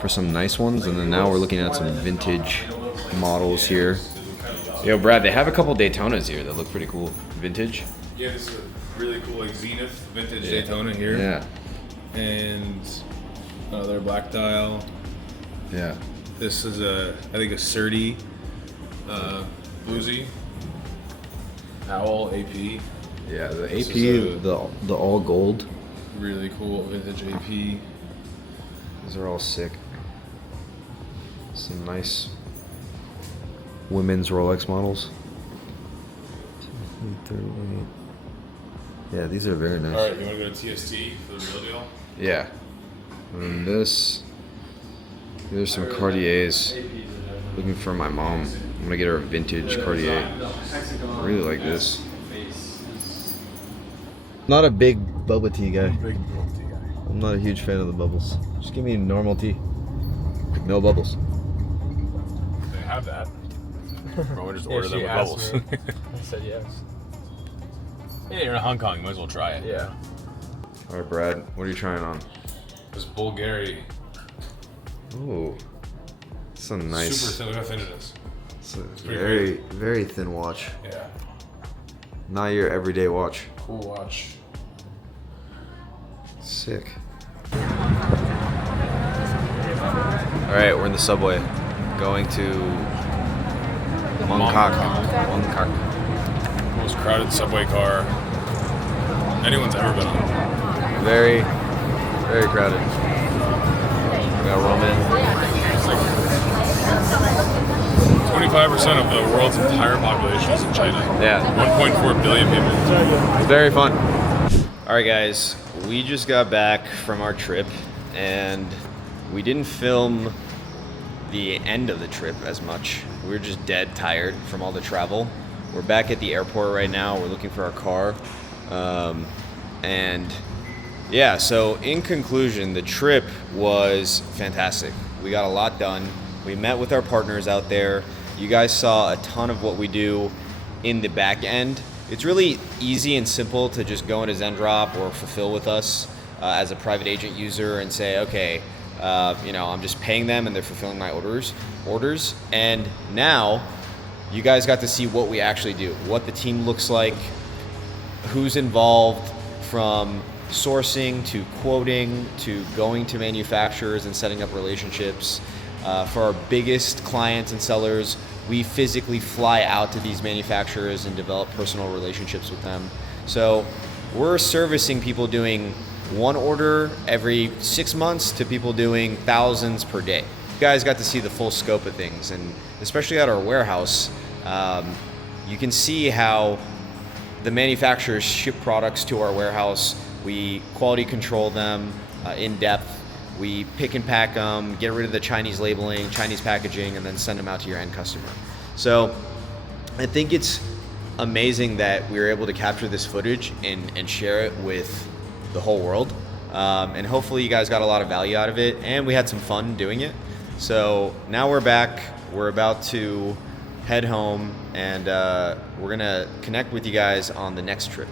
for some nice ones, and then now we're looking at some vintage models here. Yo, Brad, they have a couple Daytonas here that look pretty cool. Vintage. Yeah, this is a really cool like Zenith vintage Daytona here. Yeah. And another black dial. Yeah. This is I think a Surdy bluesy. Owl AP. Yeah, the This AP, is the all gold. Really cool vintage AP. These are all sick. Some nice women's Rolex models. Yeah, these are very nice. All right, you want to go to TST for the real deal? Yeah. And this, there's some Cartiers. Looking for my mom. I'm gonna get her a vintage Cartier. I really like this. Not a big bubble tea guy. I'm not a huge fan of the bubbles. Just give me normal tea. No bubbles. They have that. Bro, we just order them with bubbles. I said yes. Yeah, you're in Hong Kong. You might as well try it. Yeah. All right, Brad. What are you trying on? This Bulgari. Ooh, some nice. Super thin. Look how thin it is. It's a very, very thin watch. Yeah. Not your everyday watch. Cool watch. Sick. All right, we're in the subway, going to Mongkok. Most crowded subway car anyone's ever been on. Very, very crowded. We got Roman. 25% of the world's entire population is in China. Yeah. 1.4 billion people. It's very fun. All right, guys, we just got back from our trip, and we didn't film the end of the trip as much. We were just dead tired from all the travel. We're back at the airport right now. We're looking for our car. And yeah, so in conclusion, the trip was fantastic. We got a lot done. We met with our partners out there. You guys saw a ton of what we do in the back end. It's really easy and simple to just go into Zendrop or fulfill with us as a private agent user and say, okay, I'm just paying them and they're fulfilling my orders. And now you guys got to see what we actually do, what the team looks like, who's involved, from sourcing to quoting to going to manufacturers and setting up relationships. For our biggest clients and sellers, we physically fly out to these manufacturers and develop personal relationships with them. So we're servicing people doing one order every 6 months to people doing thousands per day. You guys got to see the full scope of things, and especially at our warehouse, you can see how the manufacturers ship products to our warehouse. We quality control them in depth. We pick and pack them, get rid of the Chinese labeling, Chinese packaging, and then send them out to your end customer. So I think it's amazing that we were able to capture this footage and share it with the whole world. And hopefully you guys got a lot of value out of it, and we had some fun doing it. So now we're back. We're about to head home, and we're gonna connect with you guys on the next trip.